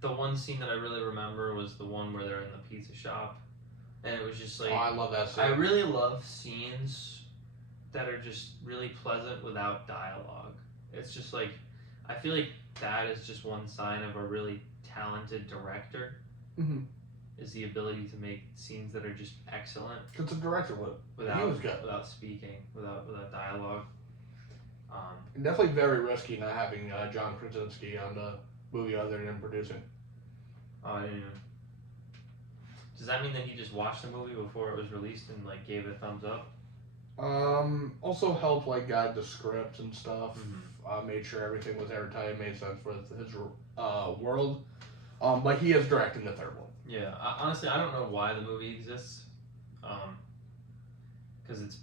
The one scene that I really remember was the one where they're in the pizza shop, and it was just like, I love that scene. I really love scenes that are just really pleasant without dialogue. It's just like, I feel like that is just one sign of a really talented director, is the ability to make scenes that are just excellent. Because the director was good. Without speaking, without dialogue. Definitely very risky not having John Krasinski on the movie other than producing. Oh, I didn't even. Does that mean that he just watched the movie before it was released and like gave it a thumbs up? Also helped like guide the script and stuff. Mm-hmm. Made sure everything was airtight, made sense for his world. But he is directing the third one. Yeah, honestly, I don't know why the movie exists. Because it's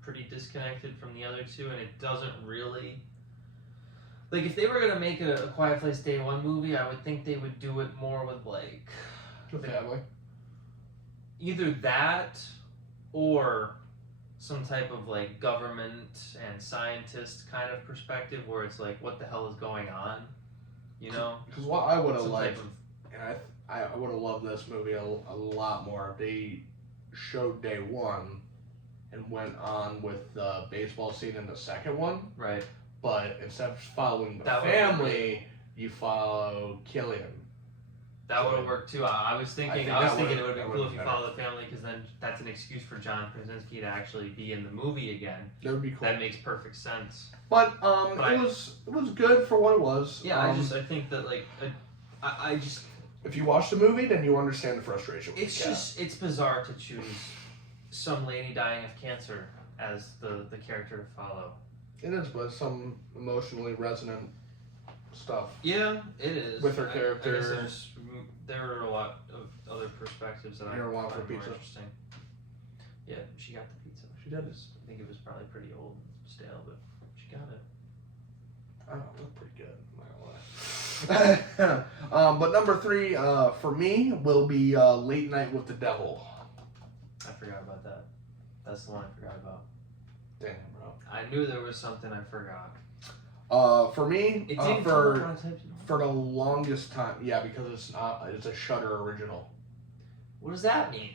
pretty disconnected from the other two, and it doesn't really. Like, if they were gonna make a Quiet Place Day One movie, I would think they would do it more with like The family. Either that or some type of like government and scientist kind of perspective where it's like, what the hell is going on? Because what I would have Some liked, type and I would have loved this movie a lot more if they showed Day One and went on with the baseball scene in the second one. Right. But instead of following the That family, you follow Killian. That would have worked too. I was thinking it would have been cool if you follow the family, because then that's an excuse for John Krasinski to actually be in the movie again. That would be cool. That makes perfect sense. But it was good for what it was. Yeah, I think that like I just. If you watch the movie, then you understand the frustration. It's bizarre to choose some lady dying of cancer as the character to follow. It is, but some emotionally resonant stuff. Yeah, it is. With her character. I guess there are a lot of other perspectives that I find more interesting. Yeah, she got the pizza. She did. I think it was probably pretty old and stale, but she got it. I don't know, it looked pretty good. I'm not gonna lie. But number 3 for me will be Late Night with the Devil. I forgot about that. That's the one I forgot about. Damn, bro. I knew there was something I forgot. For me, It didn't come up on type. for the longest time, yeah, because it's a Shudder original. What does that mean?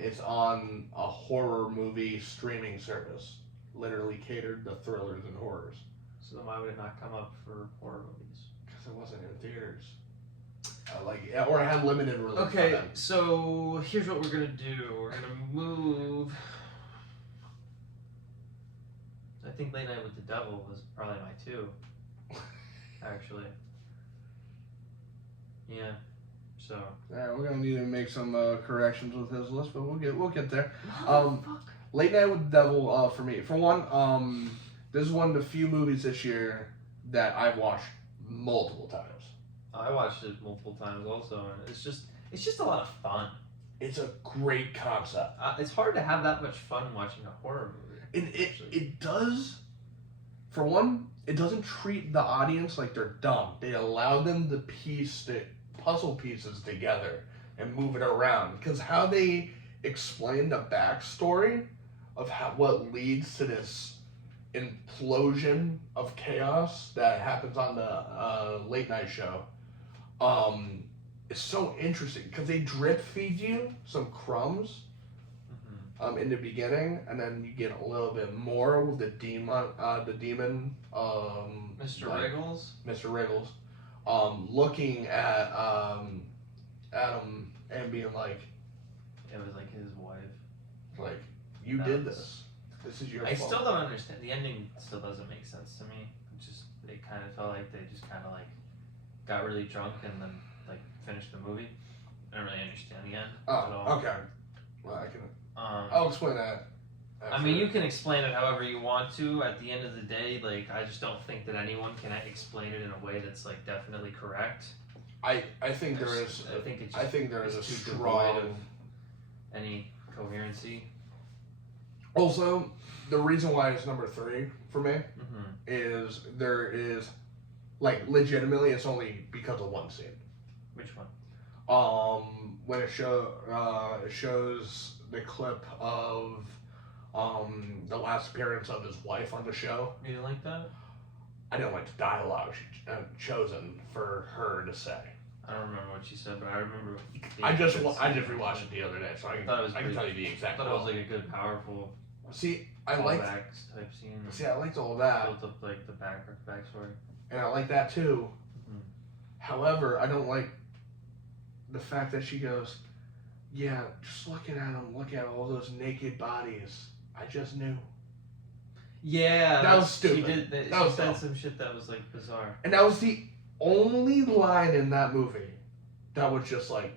It's on a horror movie streaming service, literally catered to thrillers and horrors. So then why would it not come up for horror movies? Because it wasn't in theaters. Or it had limited release. Okay, so here's what we're gonna do. We're gonna move. I think Late Night with the Devil was probably my 2. Actually. Yeah. So. Alright, we're gonna need to make some corrections with his list, but we'll get there. Fuck. Late Night with the Devil, for me. For one, this is one of the few movies this year that I've watched multiple times. I watched it multiple times also, and it's just a lot of fun. It's a great concept. It's hard to have that much fun watching a horror movie. It does. For one, it doesn't treat the audience like they're dumb. They allow them to piece the puzzle pieces together and move it around. Because how they explain the backstory of what leads to this implosion of chaos that happens on the late night show, is so interesting because they drip feed you some crumbs in the beginning, and then you get a little bit more with the demon, Mr. Riggles? Mr. Riggles, looking at Adam and being like, it was like his wife. Like, you did this. This is your fault. I still don't understand. The ending still doesn't make sense to me. It kind of felt like they just kind of like got really drunk and then like finished the movie. I don't really understand the end at all. Oh, okay. Well, I can. I'll explain that. I mean, you can explain it however you want to. At the end of the day, like, I just don't think that anyone can explain it in a way that's like definitely correct. I think there is. I think there is a strong of any coherency. Also, the reason why it's number 3 for me is there is, like, legitimately, it's only because of one scene. Which one? When it shows the clip of the last appearance of his wife on the show. You didn't like that? I didn't like the dialogue she chosen for her to say. I don't remember what she said, but I remember. I just rewatched it the other day, so I can tell you the exact. I thought it was like a good, powerful. See, I like type scene. See, I liked all that. Built up like the backstory. And I like that too. However, I don't like the fact that she goes, yeah, just looking at him, look at all those naked bodies. I just knew. Yeah, that was stupid. She did. She said some shit that was like bizarre. And that was the only line in that movie that was just like,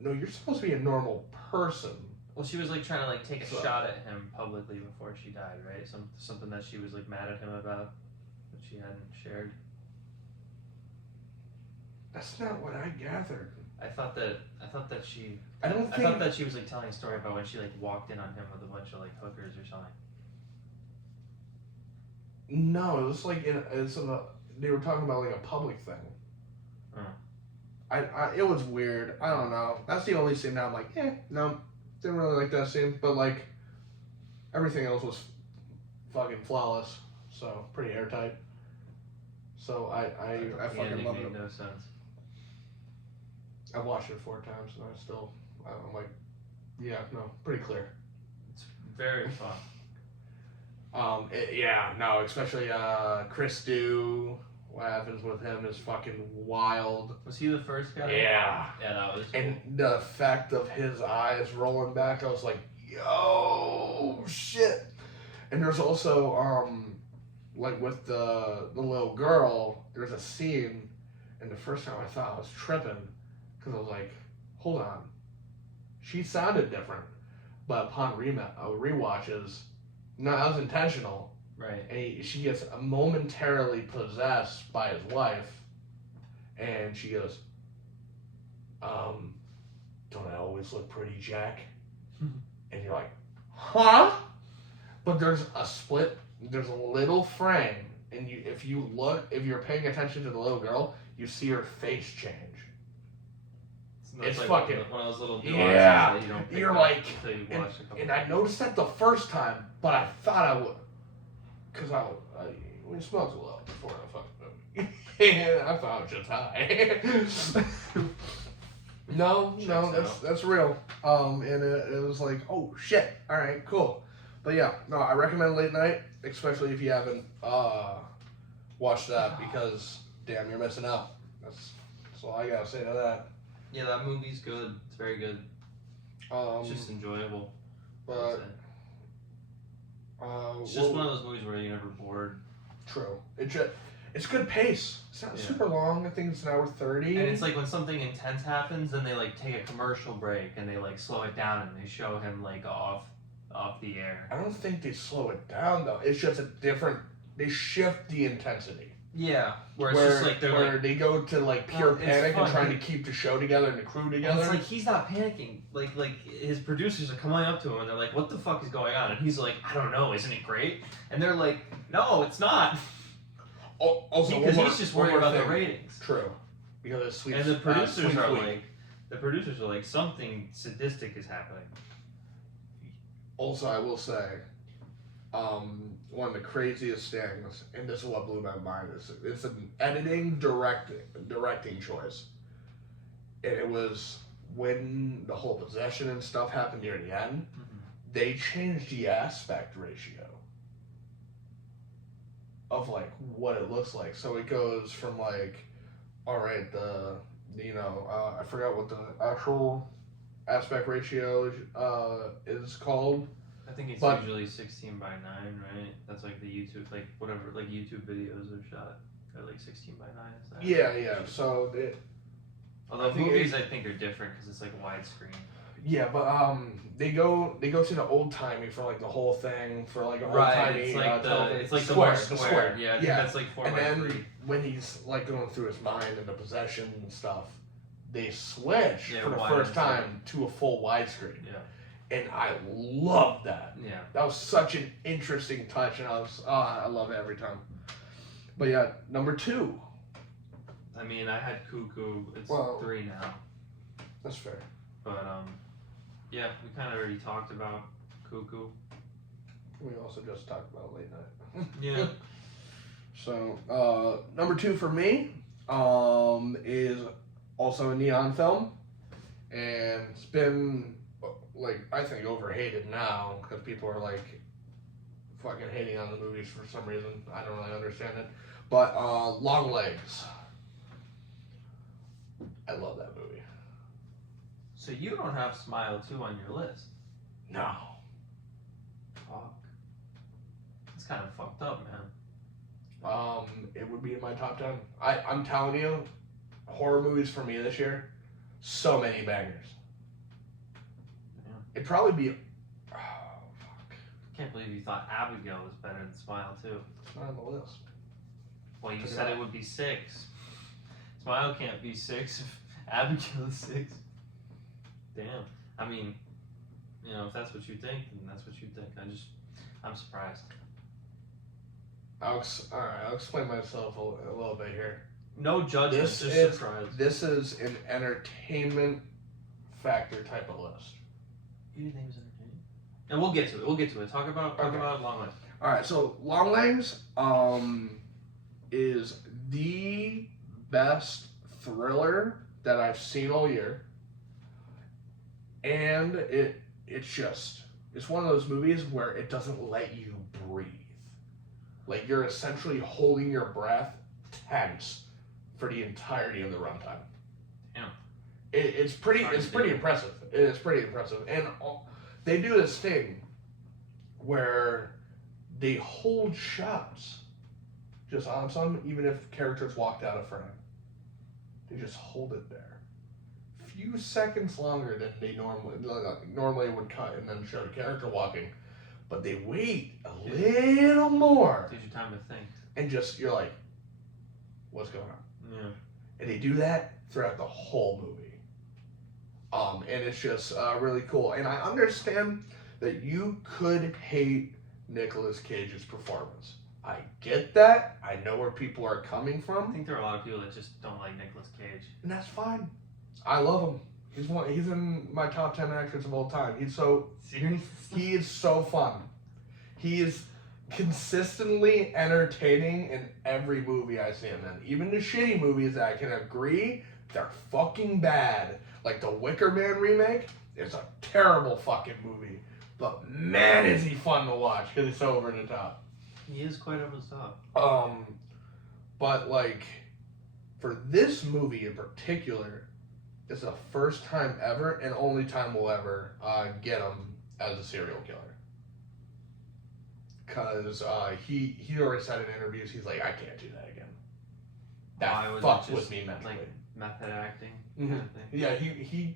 no, you're supposed to be a normal person. Well, she was like trying to like take a shot at him publicly before she died, right? Something that she was like mad at him about that she hadn't shared. That's not what I gathered. I thought that she. I thought that she was like telling a story about when she like walked in on him with a bunch of like hookers or something. No, it was like they were talking about like a public thing. It was weird. I don't know. That's the only scene that I'm like, no, didn't really like that scene. But like, everything else was fucking flawless. So pretty airtight. So I fucking love it. Made no sense. I've watched it 4 times and I'm like, yeah, no, pretty clear. It's very fun. Especially Chris Dew. What happens with him is fucking wild. Was he the first guy? Yeah. Yeah, that was cool. And the effect of his eyes rolling back, I was like, yo, shit. And there's also, like with the little girl, there's a scene, and the first time I thought I was tripping, because I was like, hold on. She sounded different. But upon rewatches, no, that was intentional. Right. And she gets momentarily possessed by his wife, and she goes, don't I always look pretty, Jack? And you're like, huh? But there's a little frame, and if you're paying attention to the little girl, you see her face change. It's like fucking one of those little nuances that you don't pick you're up like, until you watch a couple and I noticed that the first time, but I thought I would, because we smoked a little before the fucking movie. And I thought I was just high. No, that's real. And it was like, oh shit, all right, cool. But yeah, no, I recommend Late Night, especially if you haven't watched that, because damn, you're missing out. That's all I gotta say to that. Yeah, that movie's good. It's very good. It's just enjoyable. But it's just one of those movies where you're never bored. True. It's good pace. It's not super long. I think it's an hour 30. And it's like when something intense happens, then they like take a commercial break and they like slow it down and they show him like off the air. I don't think they slow it down though. It's just a different. They shift the intensity. Yeah, where it's just like they go to like pure panic and trying to keep the show together and the crew together. And it's like he's not panicking. Like his producers are coming up to him and they're like, "What the fuck is going on?" And he's like, "I don't know. Isn't it great?" And they're like, "No, it's not." Also, because he's just worried about the ratings. True. Because it's sweet. And the producers are like, something sadistic is happening. Also, I will say, one of the craziest things, and this is what blew my mind, is it's an directing choice. And it was when the whole possession and stuff happened near the end, they changed the aspect ratio of like what it looks like. So it goes from like, all right, I forgot what the actual aspect ratio is called. I think it's usually 16:9, right? That's like the YouTube, like whatever, like YouTube videos are shot. They're like 16:9. Yeah. So although movies I think are different because it's like widescreen. Yeah, but they go to the old timey for like the whole thing for like a old timey. It's like square. The square. Yeah, I think that's like 4:3. And then when he's like going through his mind and the possession and stuff, they switch for the first time to a full widescreen. Yeah. And I love that. Yeah. That was such an interesting touch, and I love it every time. But yeah, number 2. I mean, I had Cuckoo. It's 3 now. That's fair. But yeah, we kind of already talked about Cuckoo. We also just talked about Late Night. Yeah. So number 2 for me is also a neon film, and it's been like I think overhated now because people are like fucking hating on the movies for some reason. I don't really understand it, but Long Legs. I love that movie. So you don't have Smile 2 on your list? No. Fuck. It's kind of fucked up, man. It would be in my top 10. I'm telling you, horror movies for me this year, so many bangers. Yeah. It'd probably be. Oh fuck! I can't believe you thought Abigail was better than Smile 2. It's not on the list. Well, you said it would be 6. Smile can't be 6 if Abigail is 6. Damn. I mean, if that's what you think, then that's what you think. I'm surprised. I'll explain myself a little bit here. No judgment, just surprise. This is an entertainment factor type of list. You think it's entertaining? And we'll get to it. Talk about Long Legs. All right, so Long Legs is the best thriller that I've seen all year. And it's one of those movies where it doesn't let you breathe. Like you're essentially holding your breath tense for the entirety of the runtime. Yeah. It's pretty impressive. It is pretty impressive. And they do this thing where they hold shots just on some, even if characters walked out of frame. They just hold it there. Few seconds longer than they normally would cut and then show the character walking, but they wait a little more. Gives you time to think. And just you're like, what's going on? Yeah. And they do that throughout the whole movie. And it's just really cool. And I understand that you could hate Nicolas Cage's performance. I get that. I know where people are coming from. I think there are a lot of people that just don't like Nicolas Cage. And that's fine. I love him. He's in my top 10 actors of all time. He's so serious. He is so fun. He is consistently entertaining in every movie I see him in. Even the shitty movies that I can agree they're fucking bad. Like the Wicker Man remake is a terrible fucking movie. But man, is he fun to watch because he's so over the top. He is quite over the top. But like, for this movie in particular, it's the first time ever and only time we'll ever get him as a serial killer. Because he already said in interviews, he's like, I can't do that again. That fucks with me mentally. Like method acting Mm-hmm. kind of thing. Yeah,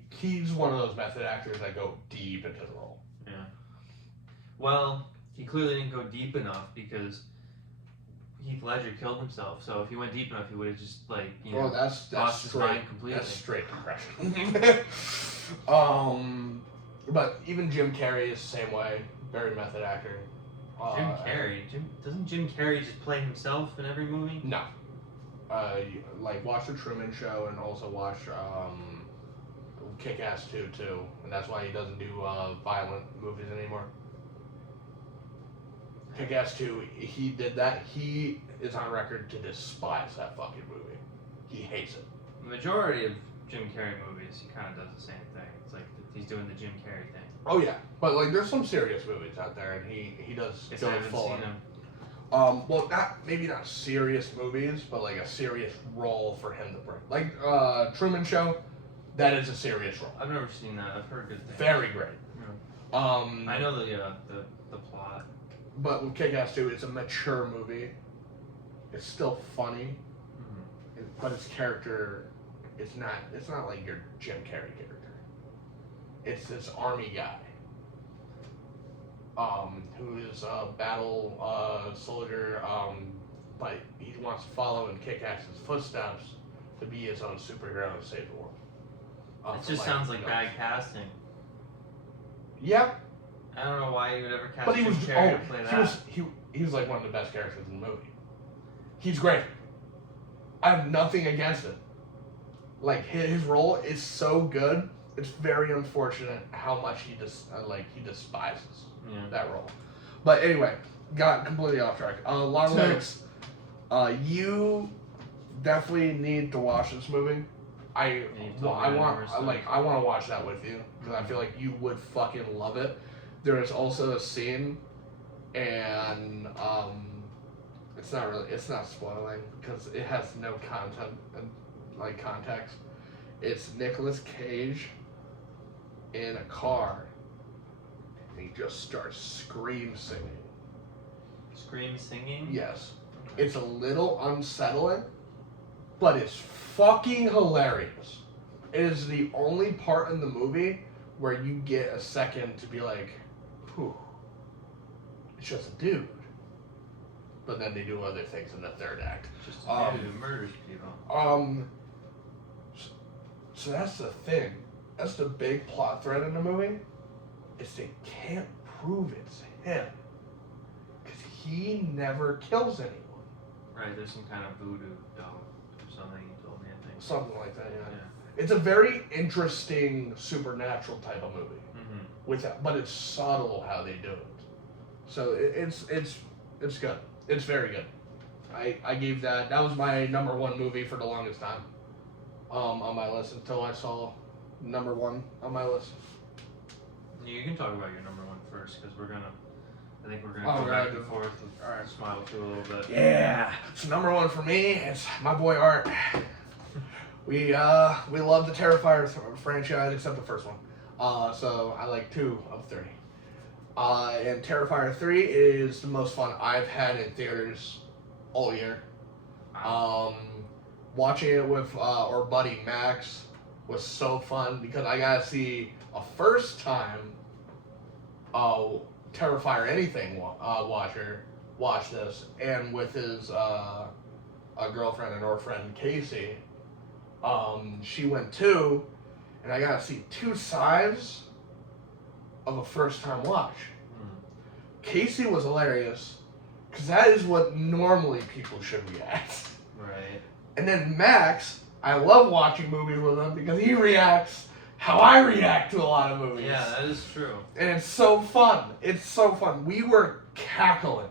he's one of those method actors that go deep into the role. Yeah. Well, he clearly didn't go deep enough because Heath Ledger killed himself. So if he went deep enough, he would have just that's lost his mind completely. That's straight depression. But even Jim Carrey is the same way. Very method actor. Jim Carrey. Doesn't Jim Carrey just play himself in every movie? No. Watch the Truman Show and also watch Kick-Ass 2 too, and that's why he doesn't do violent movies anymore. Kick-Ass 2, he did that. He is on record to despise that fucking movie. He hates it. The majority of Jim Carrey movies, he kind of does the same thing. It's like he's doing the Jim Carrey thing. Oh yeah, but like there's some serious movies out there, and he does Guess go I haven't full seen on. him. Well, maybe not serious movies, but like a serious role for him to bring. Like Truman Show, that is a serious role. I've never seen that. I've heard good things. Very great. Yeah. I know the plot. But with Kick-Ass 2, it's a mature movie. It's still funny, but its character, it's not like your Jim Carrey character. It's this army guy. Who is a battle soldier, but he wants to follow in Kick-Ass's footsteps to be his own superhero and save the world. It just sounds like bad casting. Yep. I don't know why you would ever cast But he Jim was Carrey to play that. he was like one of the best characters in the movie. He's great. I have nothing against it. Like his role is so good. It's very unfortunate how much he despises that role. But anyway, got completely off track. Long Legs. You definitely need to watch this movie. I want to watch that with you because I feel like you would fucking love it. There is also a scene, and it's not spoiling because it has no content and context. It's Nicolas Cage in a car, and he just starts scream singing. Scream singing? Yes. It's a little unsettling, but it's fucking hilarious. It is the only part in the movie where you get a second to be like, whew, it's just a dude. But then they do other things in the third act. Just a dude who murders people. So that's the thing. That's the big plot thread in the movie. Is they can't prove it's him. Because he never kills anyone. Right, there's some kind of voodoo doll or something you told me, I think. Something like that, yeah. It's a very interesting supernatural type of movie. Mm-hmm. But it's subtle how they do it. So it's good. It's very good. I gave that was my number one movie for the longest time. On my list until I saw number one on my list. You can talk about your number one first because I think we're gonna go back and forth and smile through a little bit. Yeah. So number one for me is my boy Art. We love the Terrifier franchise except the first one. So I like 2 of 3. And Terrifier 3 is the most fun I've had in theaters all year. Watching it with our buddy Max was so fun because I got to see a first time Terrifier anything watcher watch this, and with his a girlfriend and our friend Casey, she went too, and I got to see 2 sides of a first time watch. Casey was hilarious because that is what normally people should react. Right. And then Max, I love watching movies with him because he reacts how I react to a lot of movies. Yeah, that is true. And it's so fun. It's so fun. We were cackling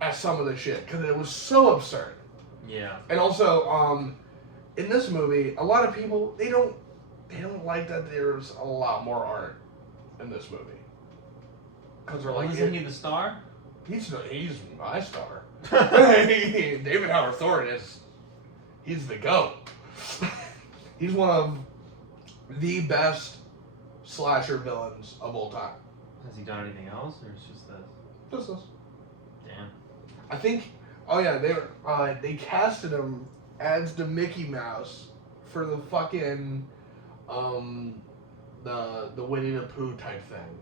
at some of the shit because it was so absurd. Yeah. And also, in this movie, a lot of people they don't like that there's a lot more art in this movie because they're like, isn't he the star? He's my star. David Howard Thorne he's the GOAT. He's one of the best slasher villains of all time. Has he done anything else, or it's just this? Just this. Damn. I think. Oh yeah, they casted him as the Mickey Mouse for the fucking the Winnie the Pooh type thing.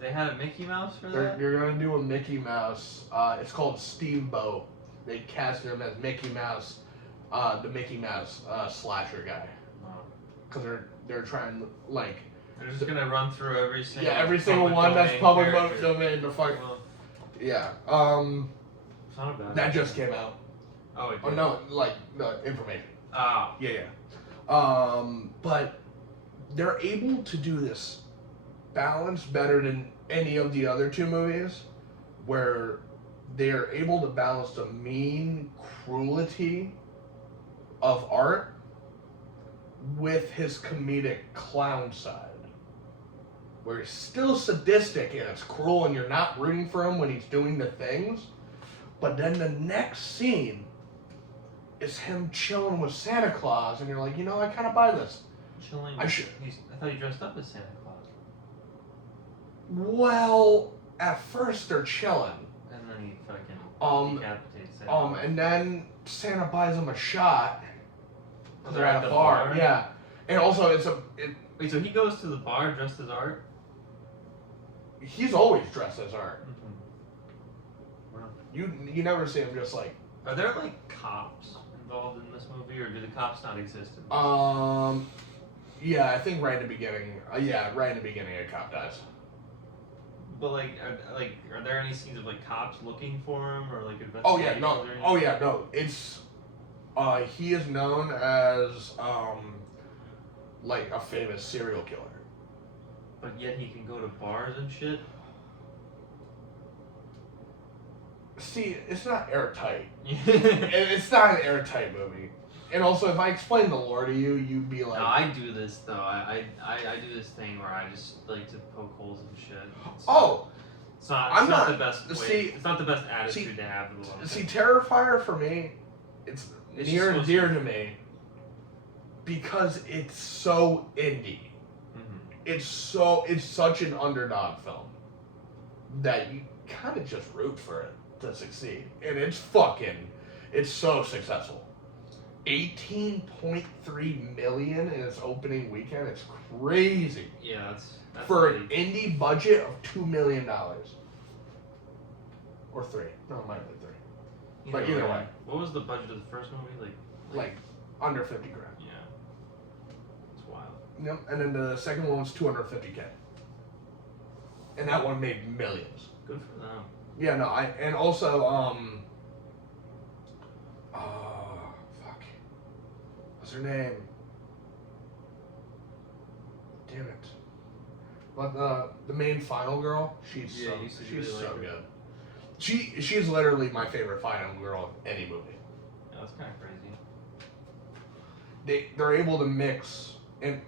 They had a Mickey Mouse for that? You're gonna do a Mickey Mouse. It's called Steamboat. They casted him as Mickey Mouse, the Mickey Mouse slasher guy. Because they're trying like. They're just gonna run through every single one that's public domain to fuck. Well, Yeah. it's not a bad That idea. just came out. Oh, it Oh did? no, like the information. Oh. Yeah. But they're able to do this balance better than any of the other two movies, where they're able to balance the mean cruelty of art with his comedic clown side, where he's still sadistic and it's cruel and you're not rooting for him when he's doing the things, but then the next scene is him chilling with Santa Claus and you're like, I kind of buy this. Chilling. I thought you dressed up as Santa Claus. Well, at first they're chilling. And then he fucking decapitates Santa Claus. And then Santa buys him a shot. Oh, They're at a bar. Yeah. And also Wait, so he goes to the bar dressed as Art? he's always dressed as Art. Wow. You never see him just like. Are there like cops involved in this movie, or do the cops not exist in this? Yeah, I think right in the beginning. Right in the beginning, a cop dies. But are there any scenes of like cops looking for him or like investigating? Oh yeah, no. It's he is known as like a famous serial killer. But yet he can go to bars and shit. See, it's not airtight. It's not an airtight movie. And also, if I explain the lore to you, you'd be like... No, I do this, though. I do this thing where I just like to poke holes in shit. It's not the best way. It's not the best attitude to have. See, Terrifier, for me, it's near and dear to me because it's so indie. Mm-hmm. It's such an underdog film that you kind of just root for it to succeed. And it's so successful. 18.3 million in its opening weekend. It's crazy. Yeah, that's for an indie budget of $2 million. Or $3. No, it might have been $3. But either way. What was the budget of the first movie? Like under 50 grand. Yeah. It's wild. Yep. And then the second one was 250K. And that one made millions. Good for them. Yeah, no, and also what's her name? Damn it. But the main final girl, she's so good. She's literally my favorite final girl in any movie. Yeah, that's kind of crazy. They're able to mix and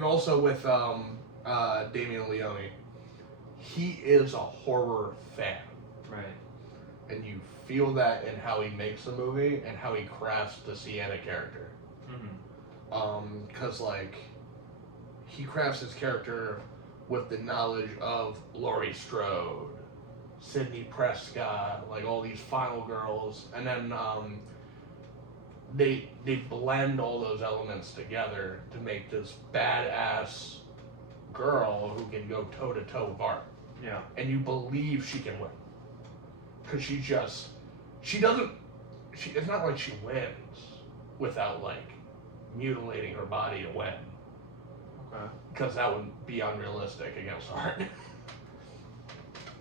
also with Damien Leone, he is a horror fan. Right. And you feel that in how he makes the movie and how he crafts the Sienna character. Mm-hmm. Because he crafts his character with the knowledge of Laurie Strode, Sidney Prescott, like all these final girls, and then they blend all those elements together to make this badass girl who can go toe to toe with Bart. Yeah. And you believe she can win. Because it's not like she wins without mutilating her body to win. Okay. Because that would be unrealistic against Art.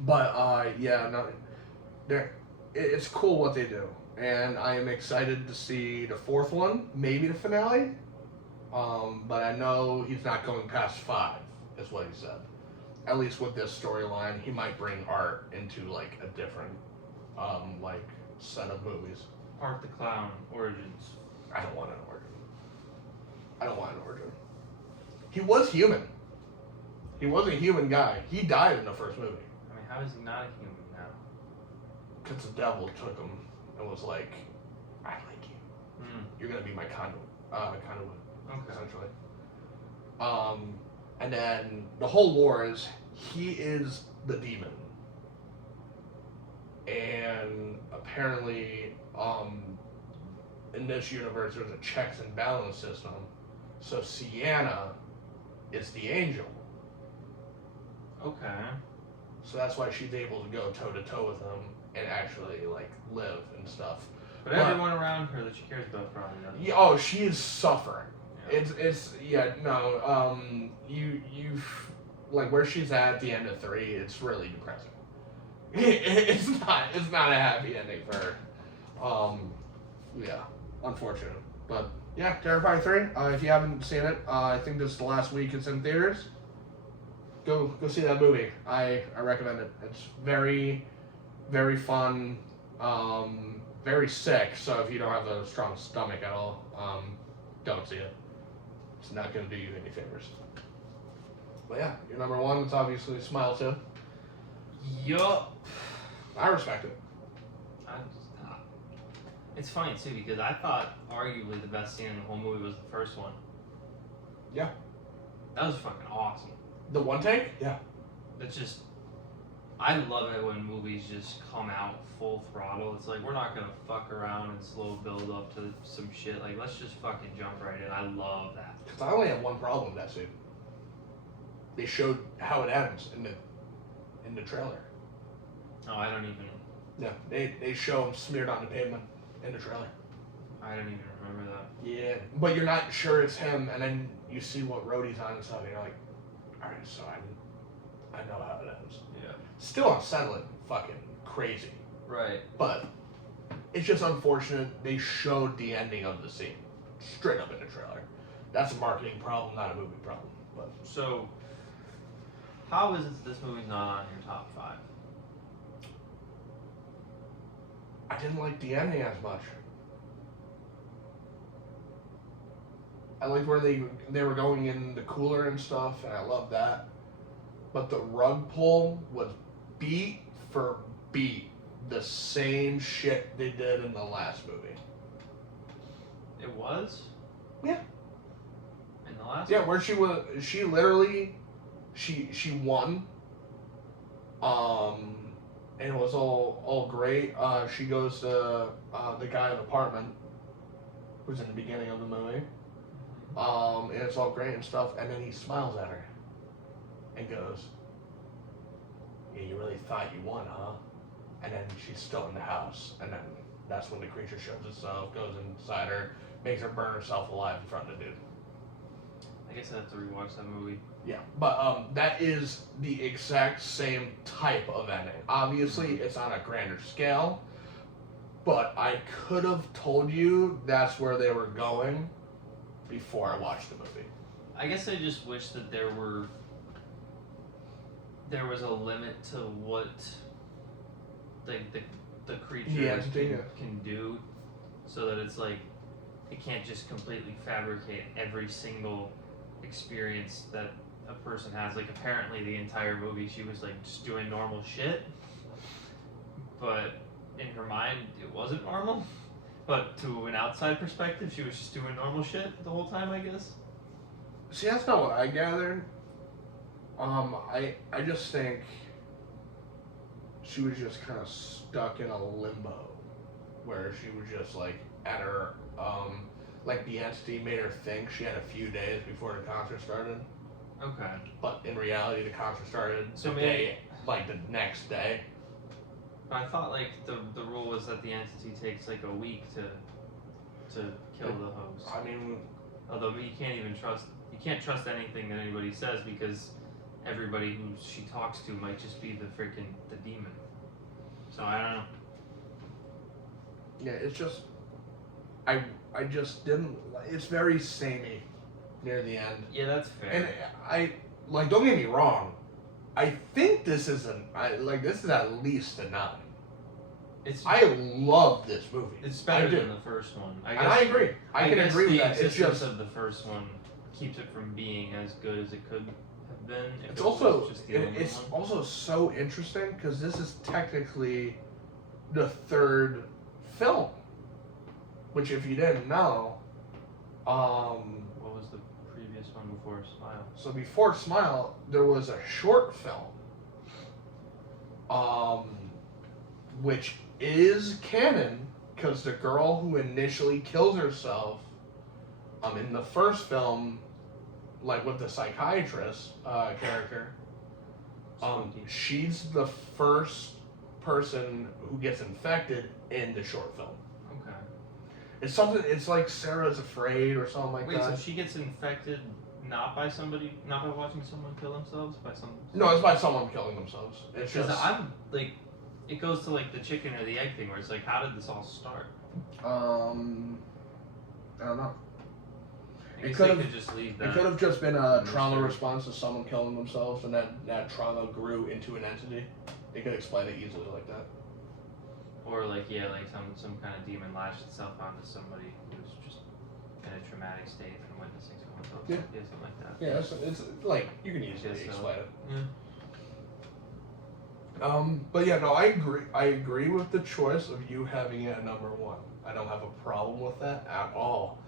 But it's cool what they do. And I am excited to see the fourth one, maybe the finale. But I know he's not going past 5, is what he said. At least with this storyline, he might bring Art into a different like set of movies. Park the Clown Origins. I don't want an origin. I don't want an origin. He was human. He was a human guy. He died in the first movie. I mean, how is he not a human now? Because the devil took him and was like, I like you. You're going to be my conduit, essentially. And then the whole lore is he is the demon. And apparently, in this universe, there's a checks and balance system. So Sienna is the angel. Okay. So that's why she's able to go toe to toe with him and actually like live and stuff. But everyone around her that she cares about probably doesn't. Yeah, oh, she is suffering. Yeah. You like where she's at the end of 3. It's really depressing. It's not a happy ending for her. Yeah, unfortunate. But yeah, Terrifier 3. If you haven't seen it, I think this is the last week it's in theaters. Go see that movie. I recommend it. It's very, very fun. Very sick. So if you don't have a strong stomach at all, don't see it. It's not going to do you any favors. But yeah, your number 1 is obviously Smile 2. Yup. I respect it. It's funny too because I thought arguably the best scene in the whole movie was the first one. Yeah. That was fucking awesome. The one take? Yeah. It's just, I love it when movies just come out full throttle. It's like, we're not gonna fuck around and slow build up to some shit. Like, let's just fucking jump right in. I love that. Because I only have one problem with that scene. They showed how it ends in the trailer. Oh, I don't even. Yeah, they show him smeared on the pavement in the trailer. I don't even remember that. Yeah, but you're not sure it's him, and then you see what road he's on and stuff, and you're like, alright, so I know how it ends. Yeah. Still unsettling, fucking crazy. Right. But it's just unfortunate they showed the ending of the scene straight up in the trailer. That's a marketing problem, not a movie problem. But so, how is it this movie's not on your top 5? I didn't like the ending as much. I liked where they were going in the cooler and stuff, and I loved that. But the rug pull was beat for beat the same shit they did in the last movie. It was? Yeah. In the last? Yeah, where she literally won. And it was all great. She goes to the guy in the apartment, who's in the beginning of the movie. And it's all great and stuff, and then he smiles at her and goes, yeah, you really thought you won, huh? And then she's still in the house, and then that's when the creature shows itself, goes inside her, makes her burn herself alive in front of the dude. I guess I have to rewatch that movie. Yeah, but that is the exact same type of ending. Obviously, it's on a grander scale, but I could have told you that's where they were going before I watched the movie. I guess I just wish that there was a limit to what the creature can do, so that it's like it can't just completely fabricate every single experience that a person has. Like, apparently the entire movie she was like just doing normal shit, but in her mind it wasn't normal. But to an outside perspective, she was just doing normal shit the whole time, I guess. See, that's not what I gathered. I just think she was just kind of stuck in a limbo, where she was just like at her, like the entity made her think she had a few days before the concert started. Okay. But in reality, the concert started So the next day. But I thought like the rule was that the entity takes like a week to kill the host. I mean, although you can't trust anything that anybody says, because everybody who she talks to might just be the demon. So I don't know. Yeah, it's just I just didn't. It's very samey near the end. Yeah, that's fair. And I like. Don't get me wrong. I think this is this is at least a 9. I love this movie. It's better than the first one. I guess, and I agree. I can agree with that. The It's just existence of the first one keeps it from being as good as it could have been. If it's it also was just the only it's one. also so interesting because this is technically the third film, which if you didn't know, What was the previous one before Smile? so before Smile there was a short film, which is canon because the girl who initially kills herself, in the first film, like with the psychiatrist character, she's the first person who gets infected in the short film. Okay. It's something. It's like Sarah's Afraid or something like Wait, that. so she gets infected not by watching someone kill themselves, by some. No, it's by someone killing themselves. It's Because just. I'm like, it goes to like the chicken or the egg thing, where it's like, how did this all start? I don't know. I guess could they have- could just leave that. It could have just been a trauma Sure. response to someone killing themselves, and that trauma grew into an entity. They could explain it easily like that. Or like like some kind of demon lashed itself onto somebody who's just in a traumatic state and witnessing someone kill themselves. Yeah, something like that. Yeah, it's like you can easily Guess so. explain it. Yeah. But yeah, no, I agree. I agree with the choice of you having it at number one. I don't have a problem with that at all.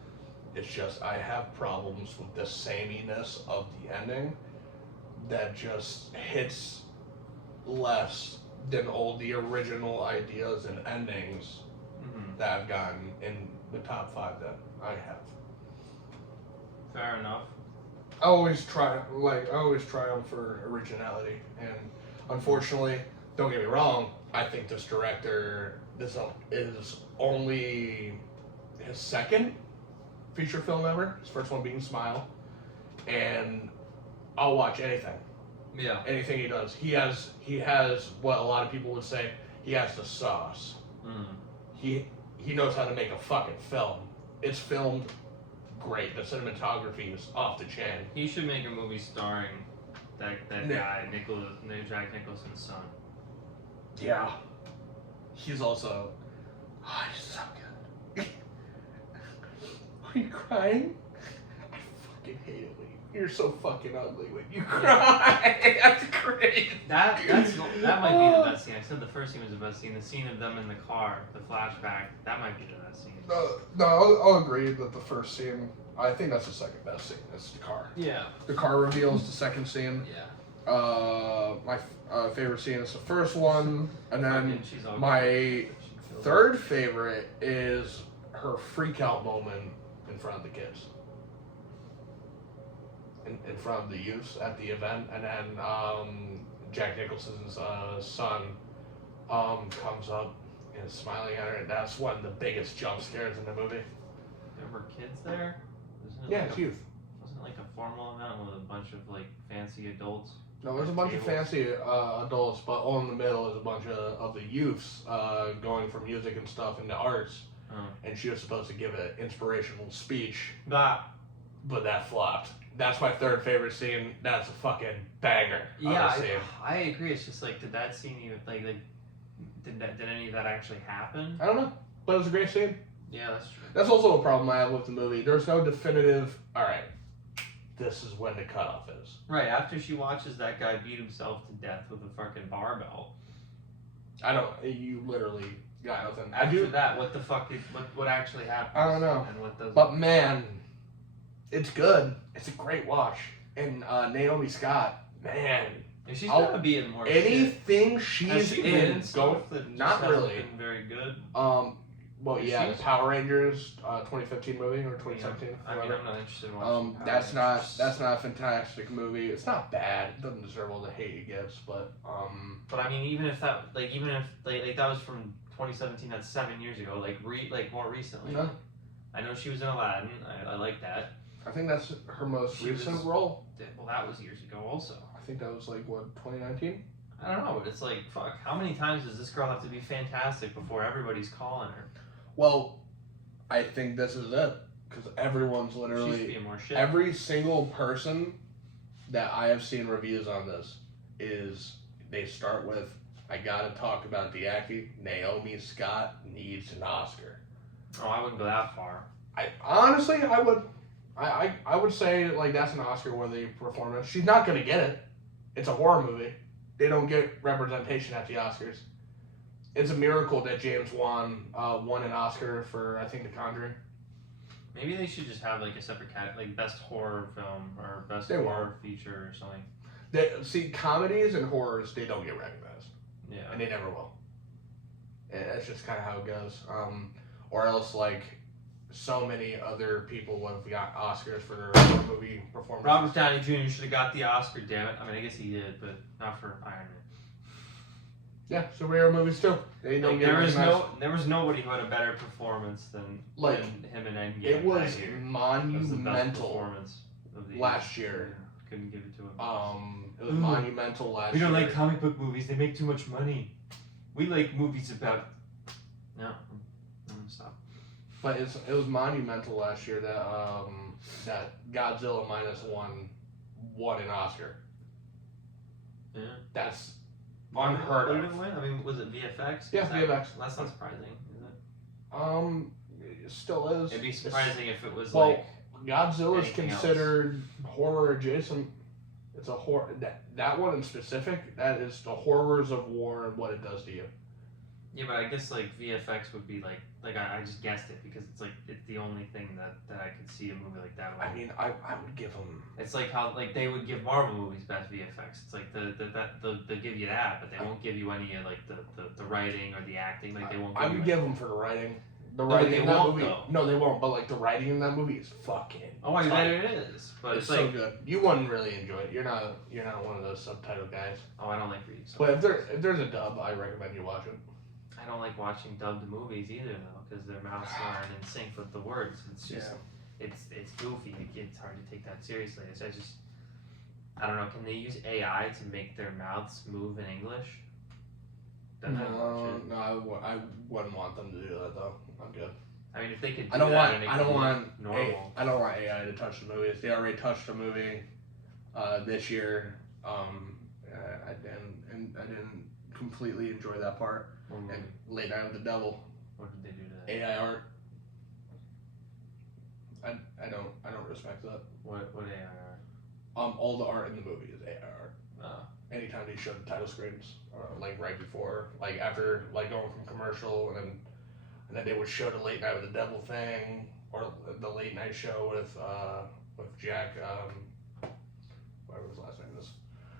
It's just I have problems with the sameness of the ending that just hits less than all the original ideas and endings that I've gotten in the top 5 that I have. Fair enough. I always try them for originality, and unfortunately, don't get me wrong, I think this director, this is only his second feature film ever. His first one being Smile, and I'll watch anything. Yeah. Anything he does. He has what a lot of people would say, he has the sauce. He knows how to make a fucking film. It's filmed great. The cinematography is off the chain. He should make a movie starring that guy, Jack Nicholson's son. Yeah. He's also... Oh, he's so good. Are you crying? I fucking hate it when you're so fucking ugly when you cry. That's great. That might be the best scene. I said the first scene was the best scene. The scene of them in the car, the flashback, that might be the best scene. No, I'll agree that the first scene, I think that's the second best scene. It's the car. Yeah. The car reveal is the second scene. Yeah. My favorite scene is the first one, and then She's all my good. third favorite is her freak out moment in front of the kids. In front of the youths at the event, and then Jack Nicholson's son comes up and is smiling at her, and that's one of the biggest jump scares in the movie. There were kids there? It's youth. Wasn't it like a formal event with a bunch of like fancy adults? No, there's a bunch of fancy adults, but all in the middle is a bunch of the youths going for music and stuff into arts, and she was supposed to give an inspirational speech, but that flopped. That's my third favorite scene. That's a fucking banger. Yeah, I agree. It's just like, did that scene even did any of that actually happen? I don't know, but it was a great scene. Yeah, that's true. That's also a problem I have with the movie. There's no definitive, alright, this is when the cutoff is. Right, after she watches that guy beat himself to death with a fucking barbell. You literally got nothing. After that, what the fuck what actually happens? I don't know. And what doesn't? But man, it's good. It's a great watch. And Naomi Scott, man. And she's gonna be in more anything shit. she's She in, that not just really. Been very good. Well, yeah, the Power Rangers 2015 movie or 2017. Yeah. I mean, I'm not interested in watching. That's not a fantastic movie. It's not bad. It doesn't deserve all the hate it gets, but But I mean, even if that was from 2017, that's 7 years ago. More recently. Yeah. I know she was in Aladdin. I like that. I think that's her most recent role. Well, that was years ago also. I think that was 2019. I don't know, but it's like, fuck, how many times does this girl have to be fantastic before everybody's calling her? Well, I think this is it. Because everyone's She's literally... being more shit. Every single person that I have seen reviews on this is... They start with, I gotta talk about the acting. Naomi Scott needs an Oscar. Oh, I wouldn't go that far. I honestly, I would. I would say like that's an Oscar-worthy performance. She's not gonna get it. It's a horror movie. They don't get representation at the Oscars. It's a miracle that James Wan won an Oscar for, I think, The Conjuring. Maybe they should just have like a separate category, like best horror film or best They horror feature or something. See, comedies and horrors, they don't get recognized. Yeah. And they never will. And that's just kind of how it goes. Or else, like, so many other people have got Oscars for their horror movie performances. Robert Downey Jr. should have got the Oscar, damn it. I mean, I guess he did, but not for Iron Man. Yeah, superhero movies too. They don't get recognized. There was nobody who had a better performance than him and Endgame. It was that year. monumental. It was the best performance of the last year. Couldn't give it to him. It was monumental last year. We don't like comic book movies. They make too much money. We like movies about. No, I'm gonna stop. But it was monumental last year that that Godzilla -1 won an Oscar. Yeah. That's unheard of. Did it win? I mean, was it VFX? Yeah, VFX. That's not surprising, is it? It still is. It'd be surprising if it was Godzilla's considered horror adjacent. It's a horror. That one in specific, that is the horrors of war and what it does to you. Yeah, but I guess like VFX would be like I just guessed it because it's the only thing that I could see a movie like that with. I mean, I would give them. It's like how like they would give Marvel movies best VFX. It's like they give you that, but they won't give you any of like the writing or the acting. Like they won't. I would give them for the writing. The No, writing in that movie. Though. No, they won't. But like the writing in that movie is fucking. Oh, I bet it is. But it's so good. You wouldn't really enjoy it. You're not one of those subtitle guys. Oh, I don't like reading. But if there's a dub, I recommend you watch it. I don't like watching dubbed movies either though, because their mouths aren't in sync with the words. It's just it's goofy. It's hard to take that seriously. So I don't know. Can they use AI to make their mouths move in English? Then I'd watch it. No, I wouldn't want them to do that though. I'm good. I mean, if they could do I don't that want I don't want AI to touch the movies. They already touched the movie this year. I didn't completely enjoy that part. And Late Night with the Devil. What did they do to that? AI art. I don't respect that. What AI art? All the art in the movie is AI art. Oh. Anytime they show the title screens, like right before, like after, like going from commercial, and then they would show the Late Night with the Devil thing, or the late night show with Jack, whatever his last name is.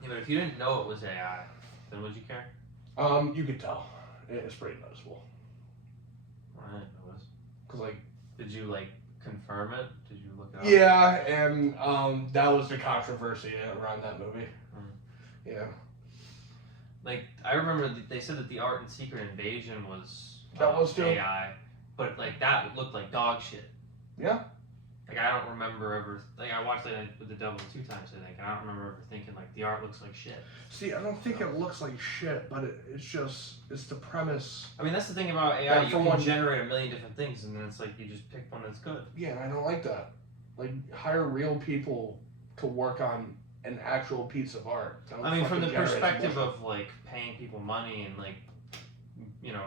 Yeah, but if you didn't know it was AI, then would you care? You could tell. It's pretty noticeable. I didn't notice. Cause like. Did you like confirm it? Did you look it up? Yeah, and that was the controversy around that movie. Yeah. Like I remember they said that the Art and Secret Invasion was too AI, but like that looked like dog shit. Yeah. Like I don't remember ever I watched it with the Devil 2 times I think. And I don't remember ever thinking like the art looks like shit. See, I don't think it looks like shit, but it's the premise. I mean that's the thing about AI. You can generate a million different things, and then it's like you just pick one that's good. Yeah, and I don't like that. Like hire real people to work on an actual piece of art. I mean, from the perspective of like paying people money and like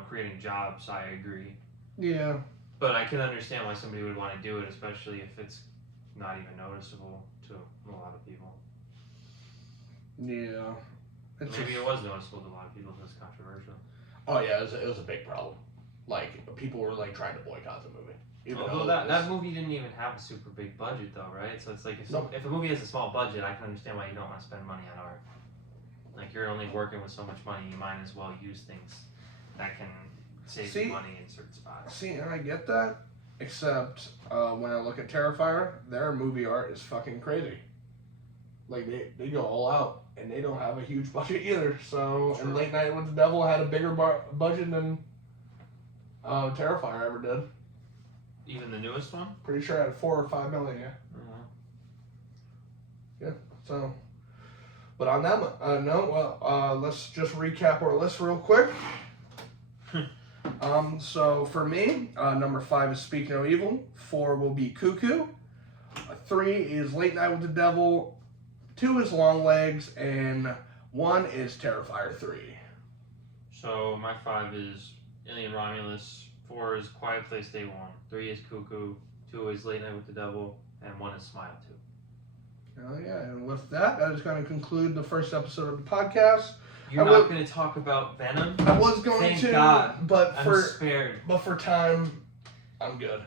creating jobs, I agree. Yeah. But I can understand why somebody would want to do it, especially if it's not even noticeable to a lot of people. Yeah. Maybe it was noticeable to a lot of people. It's controversial. Oh yeah, it was a big problem. Like people were like trying to boycott the movie. Although that movie didn't even have a super big budget though, right? So it's like if a movie has a small budget, I can understand why you don't want to spend money on art. Like you're only working with so much money, you might as well use things that can save you money in certain spots. See, and I get that, except when I look at Terrifier, their movie art is fucking crazy. Like they go all out, and they don't have a huge budget either. So, True. And Late Night with the Devil had a bigger budget than Terrifier ever did. Even the newest one? Pretty sure it had $4 or $5 million. Yeah. Yeah. So, but on that note, let's just recap our list real quick. So for me, number 5 is Speak No Evil. 4 will be Cuckoo. 3 is Late Night with the Devil. 2 is Long Legs, and 1 is Terrifier 3. So my 5 is Alien Romulus, 4 is Quiet Place Day 1, 3 is Cuckoo, 2 is Late Night with the Devil, and 1 is Smile 2. Oh yeah, and with that is going to conclude the first episode of the podcast. You're not going to talk about Venom? I was going Thank to, God. but I'm spared. But for time, I'm good.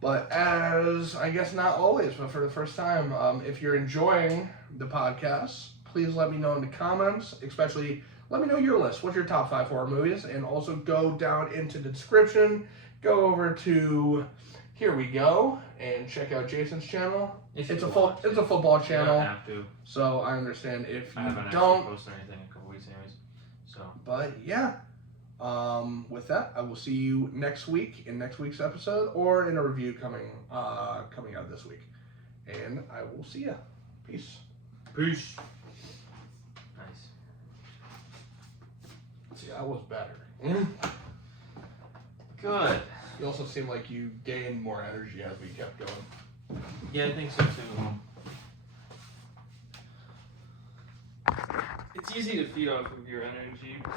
But as, I guess not always, but for the first time, if you're enjoying the podcast, please let me know in the comments, especially let me know your list. What's your top 5 horror movies? And also go down into the description, go over to Here We Go, and check out Jason's channel. It's a football channel. You don't have to. So I understand if I you haven't don't. actually posted anything in a couple weeks anyways. So. But yeah. With that, I will see you next week in next week's episode or in a review coming out this week. And I will see ya. Peace. Peace. Nice. See, I was better. Good. You also seem like you gained more energy as we kept going. Yeah, I think so too. It's easy to feed off of your energy.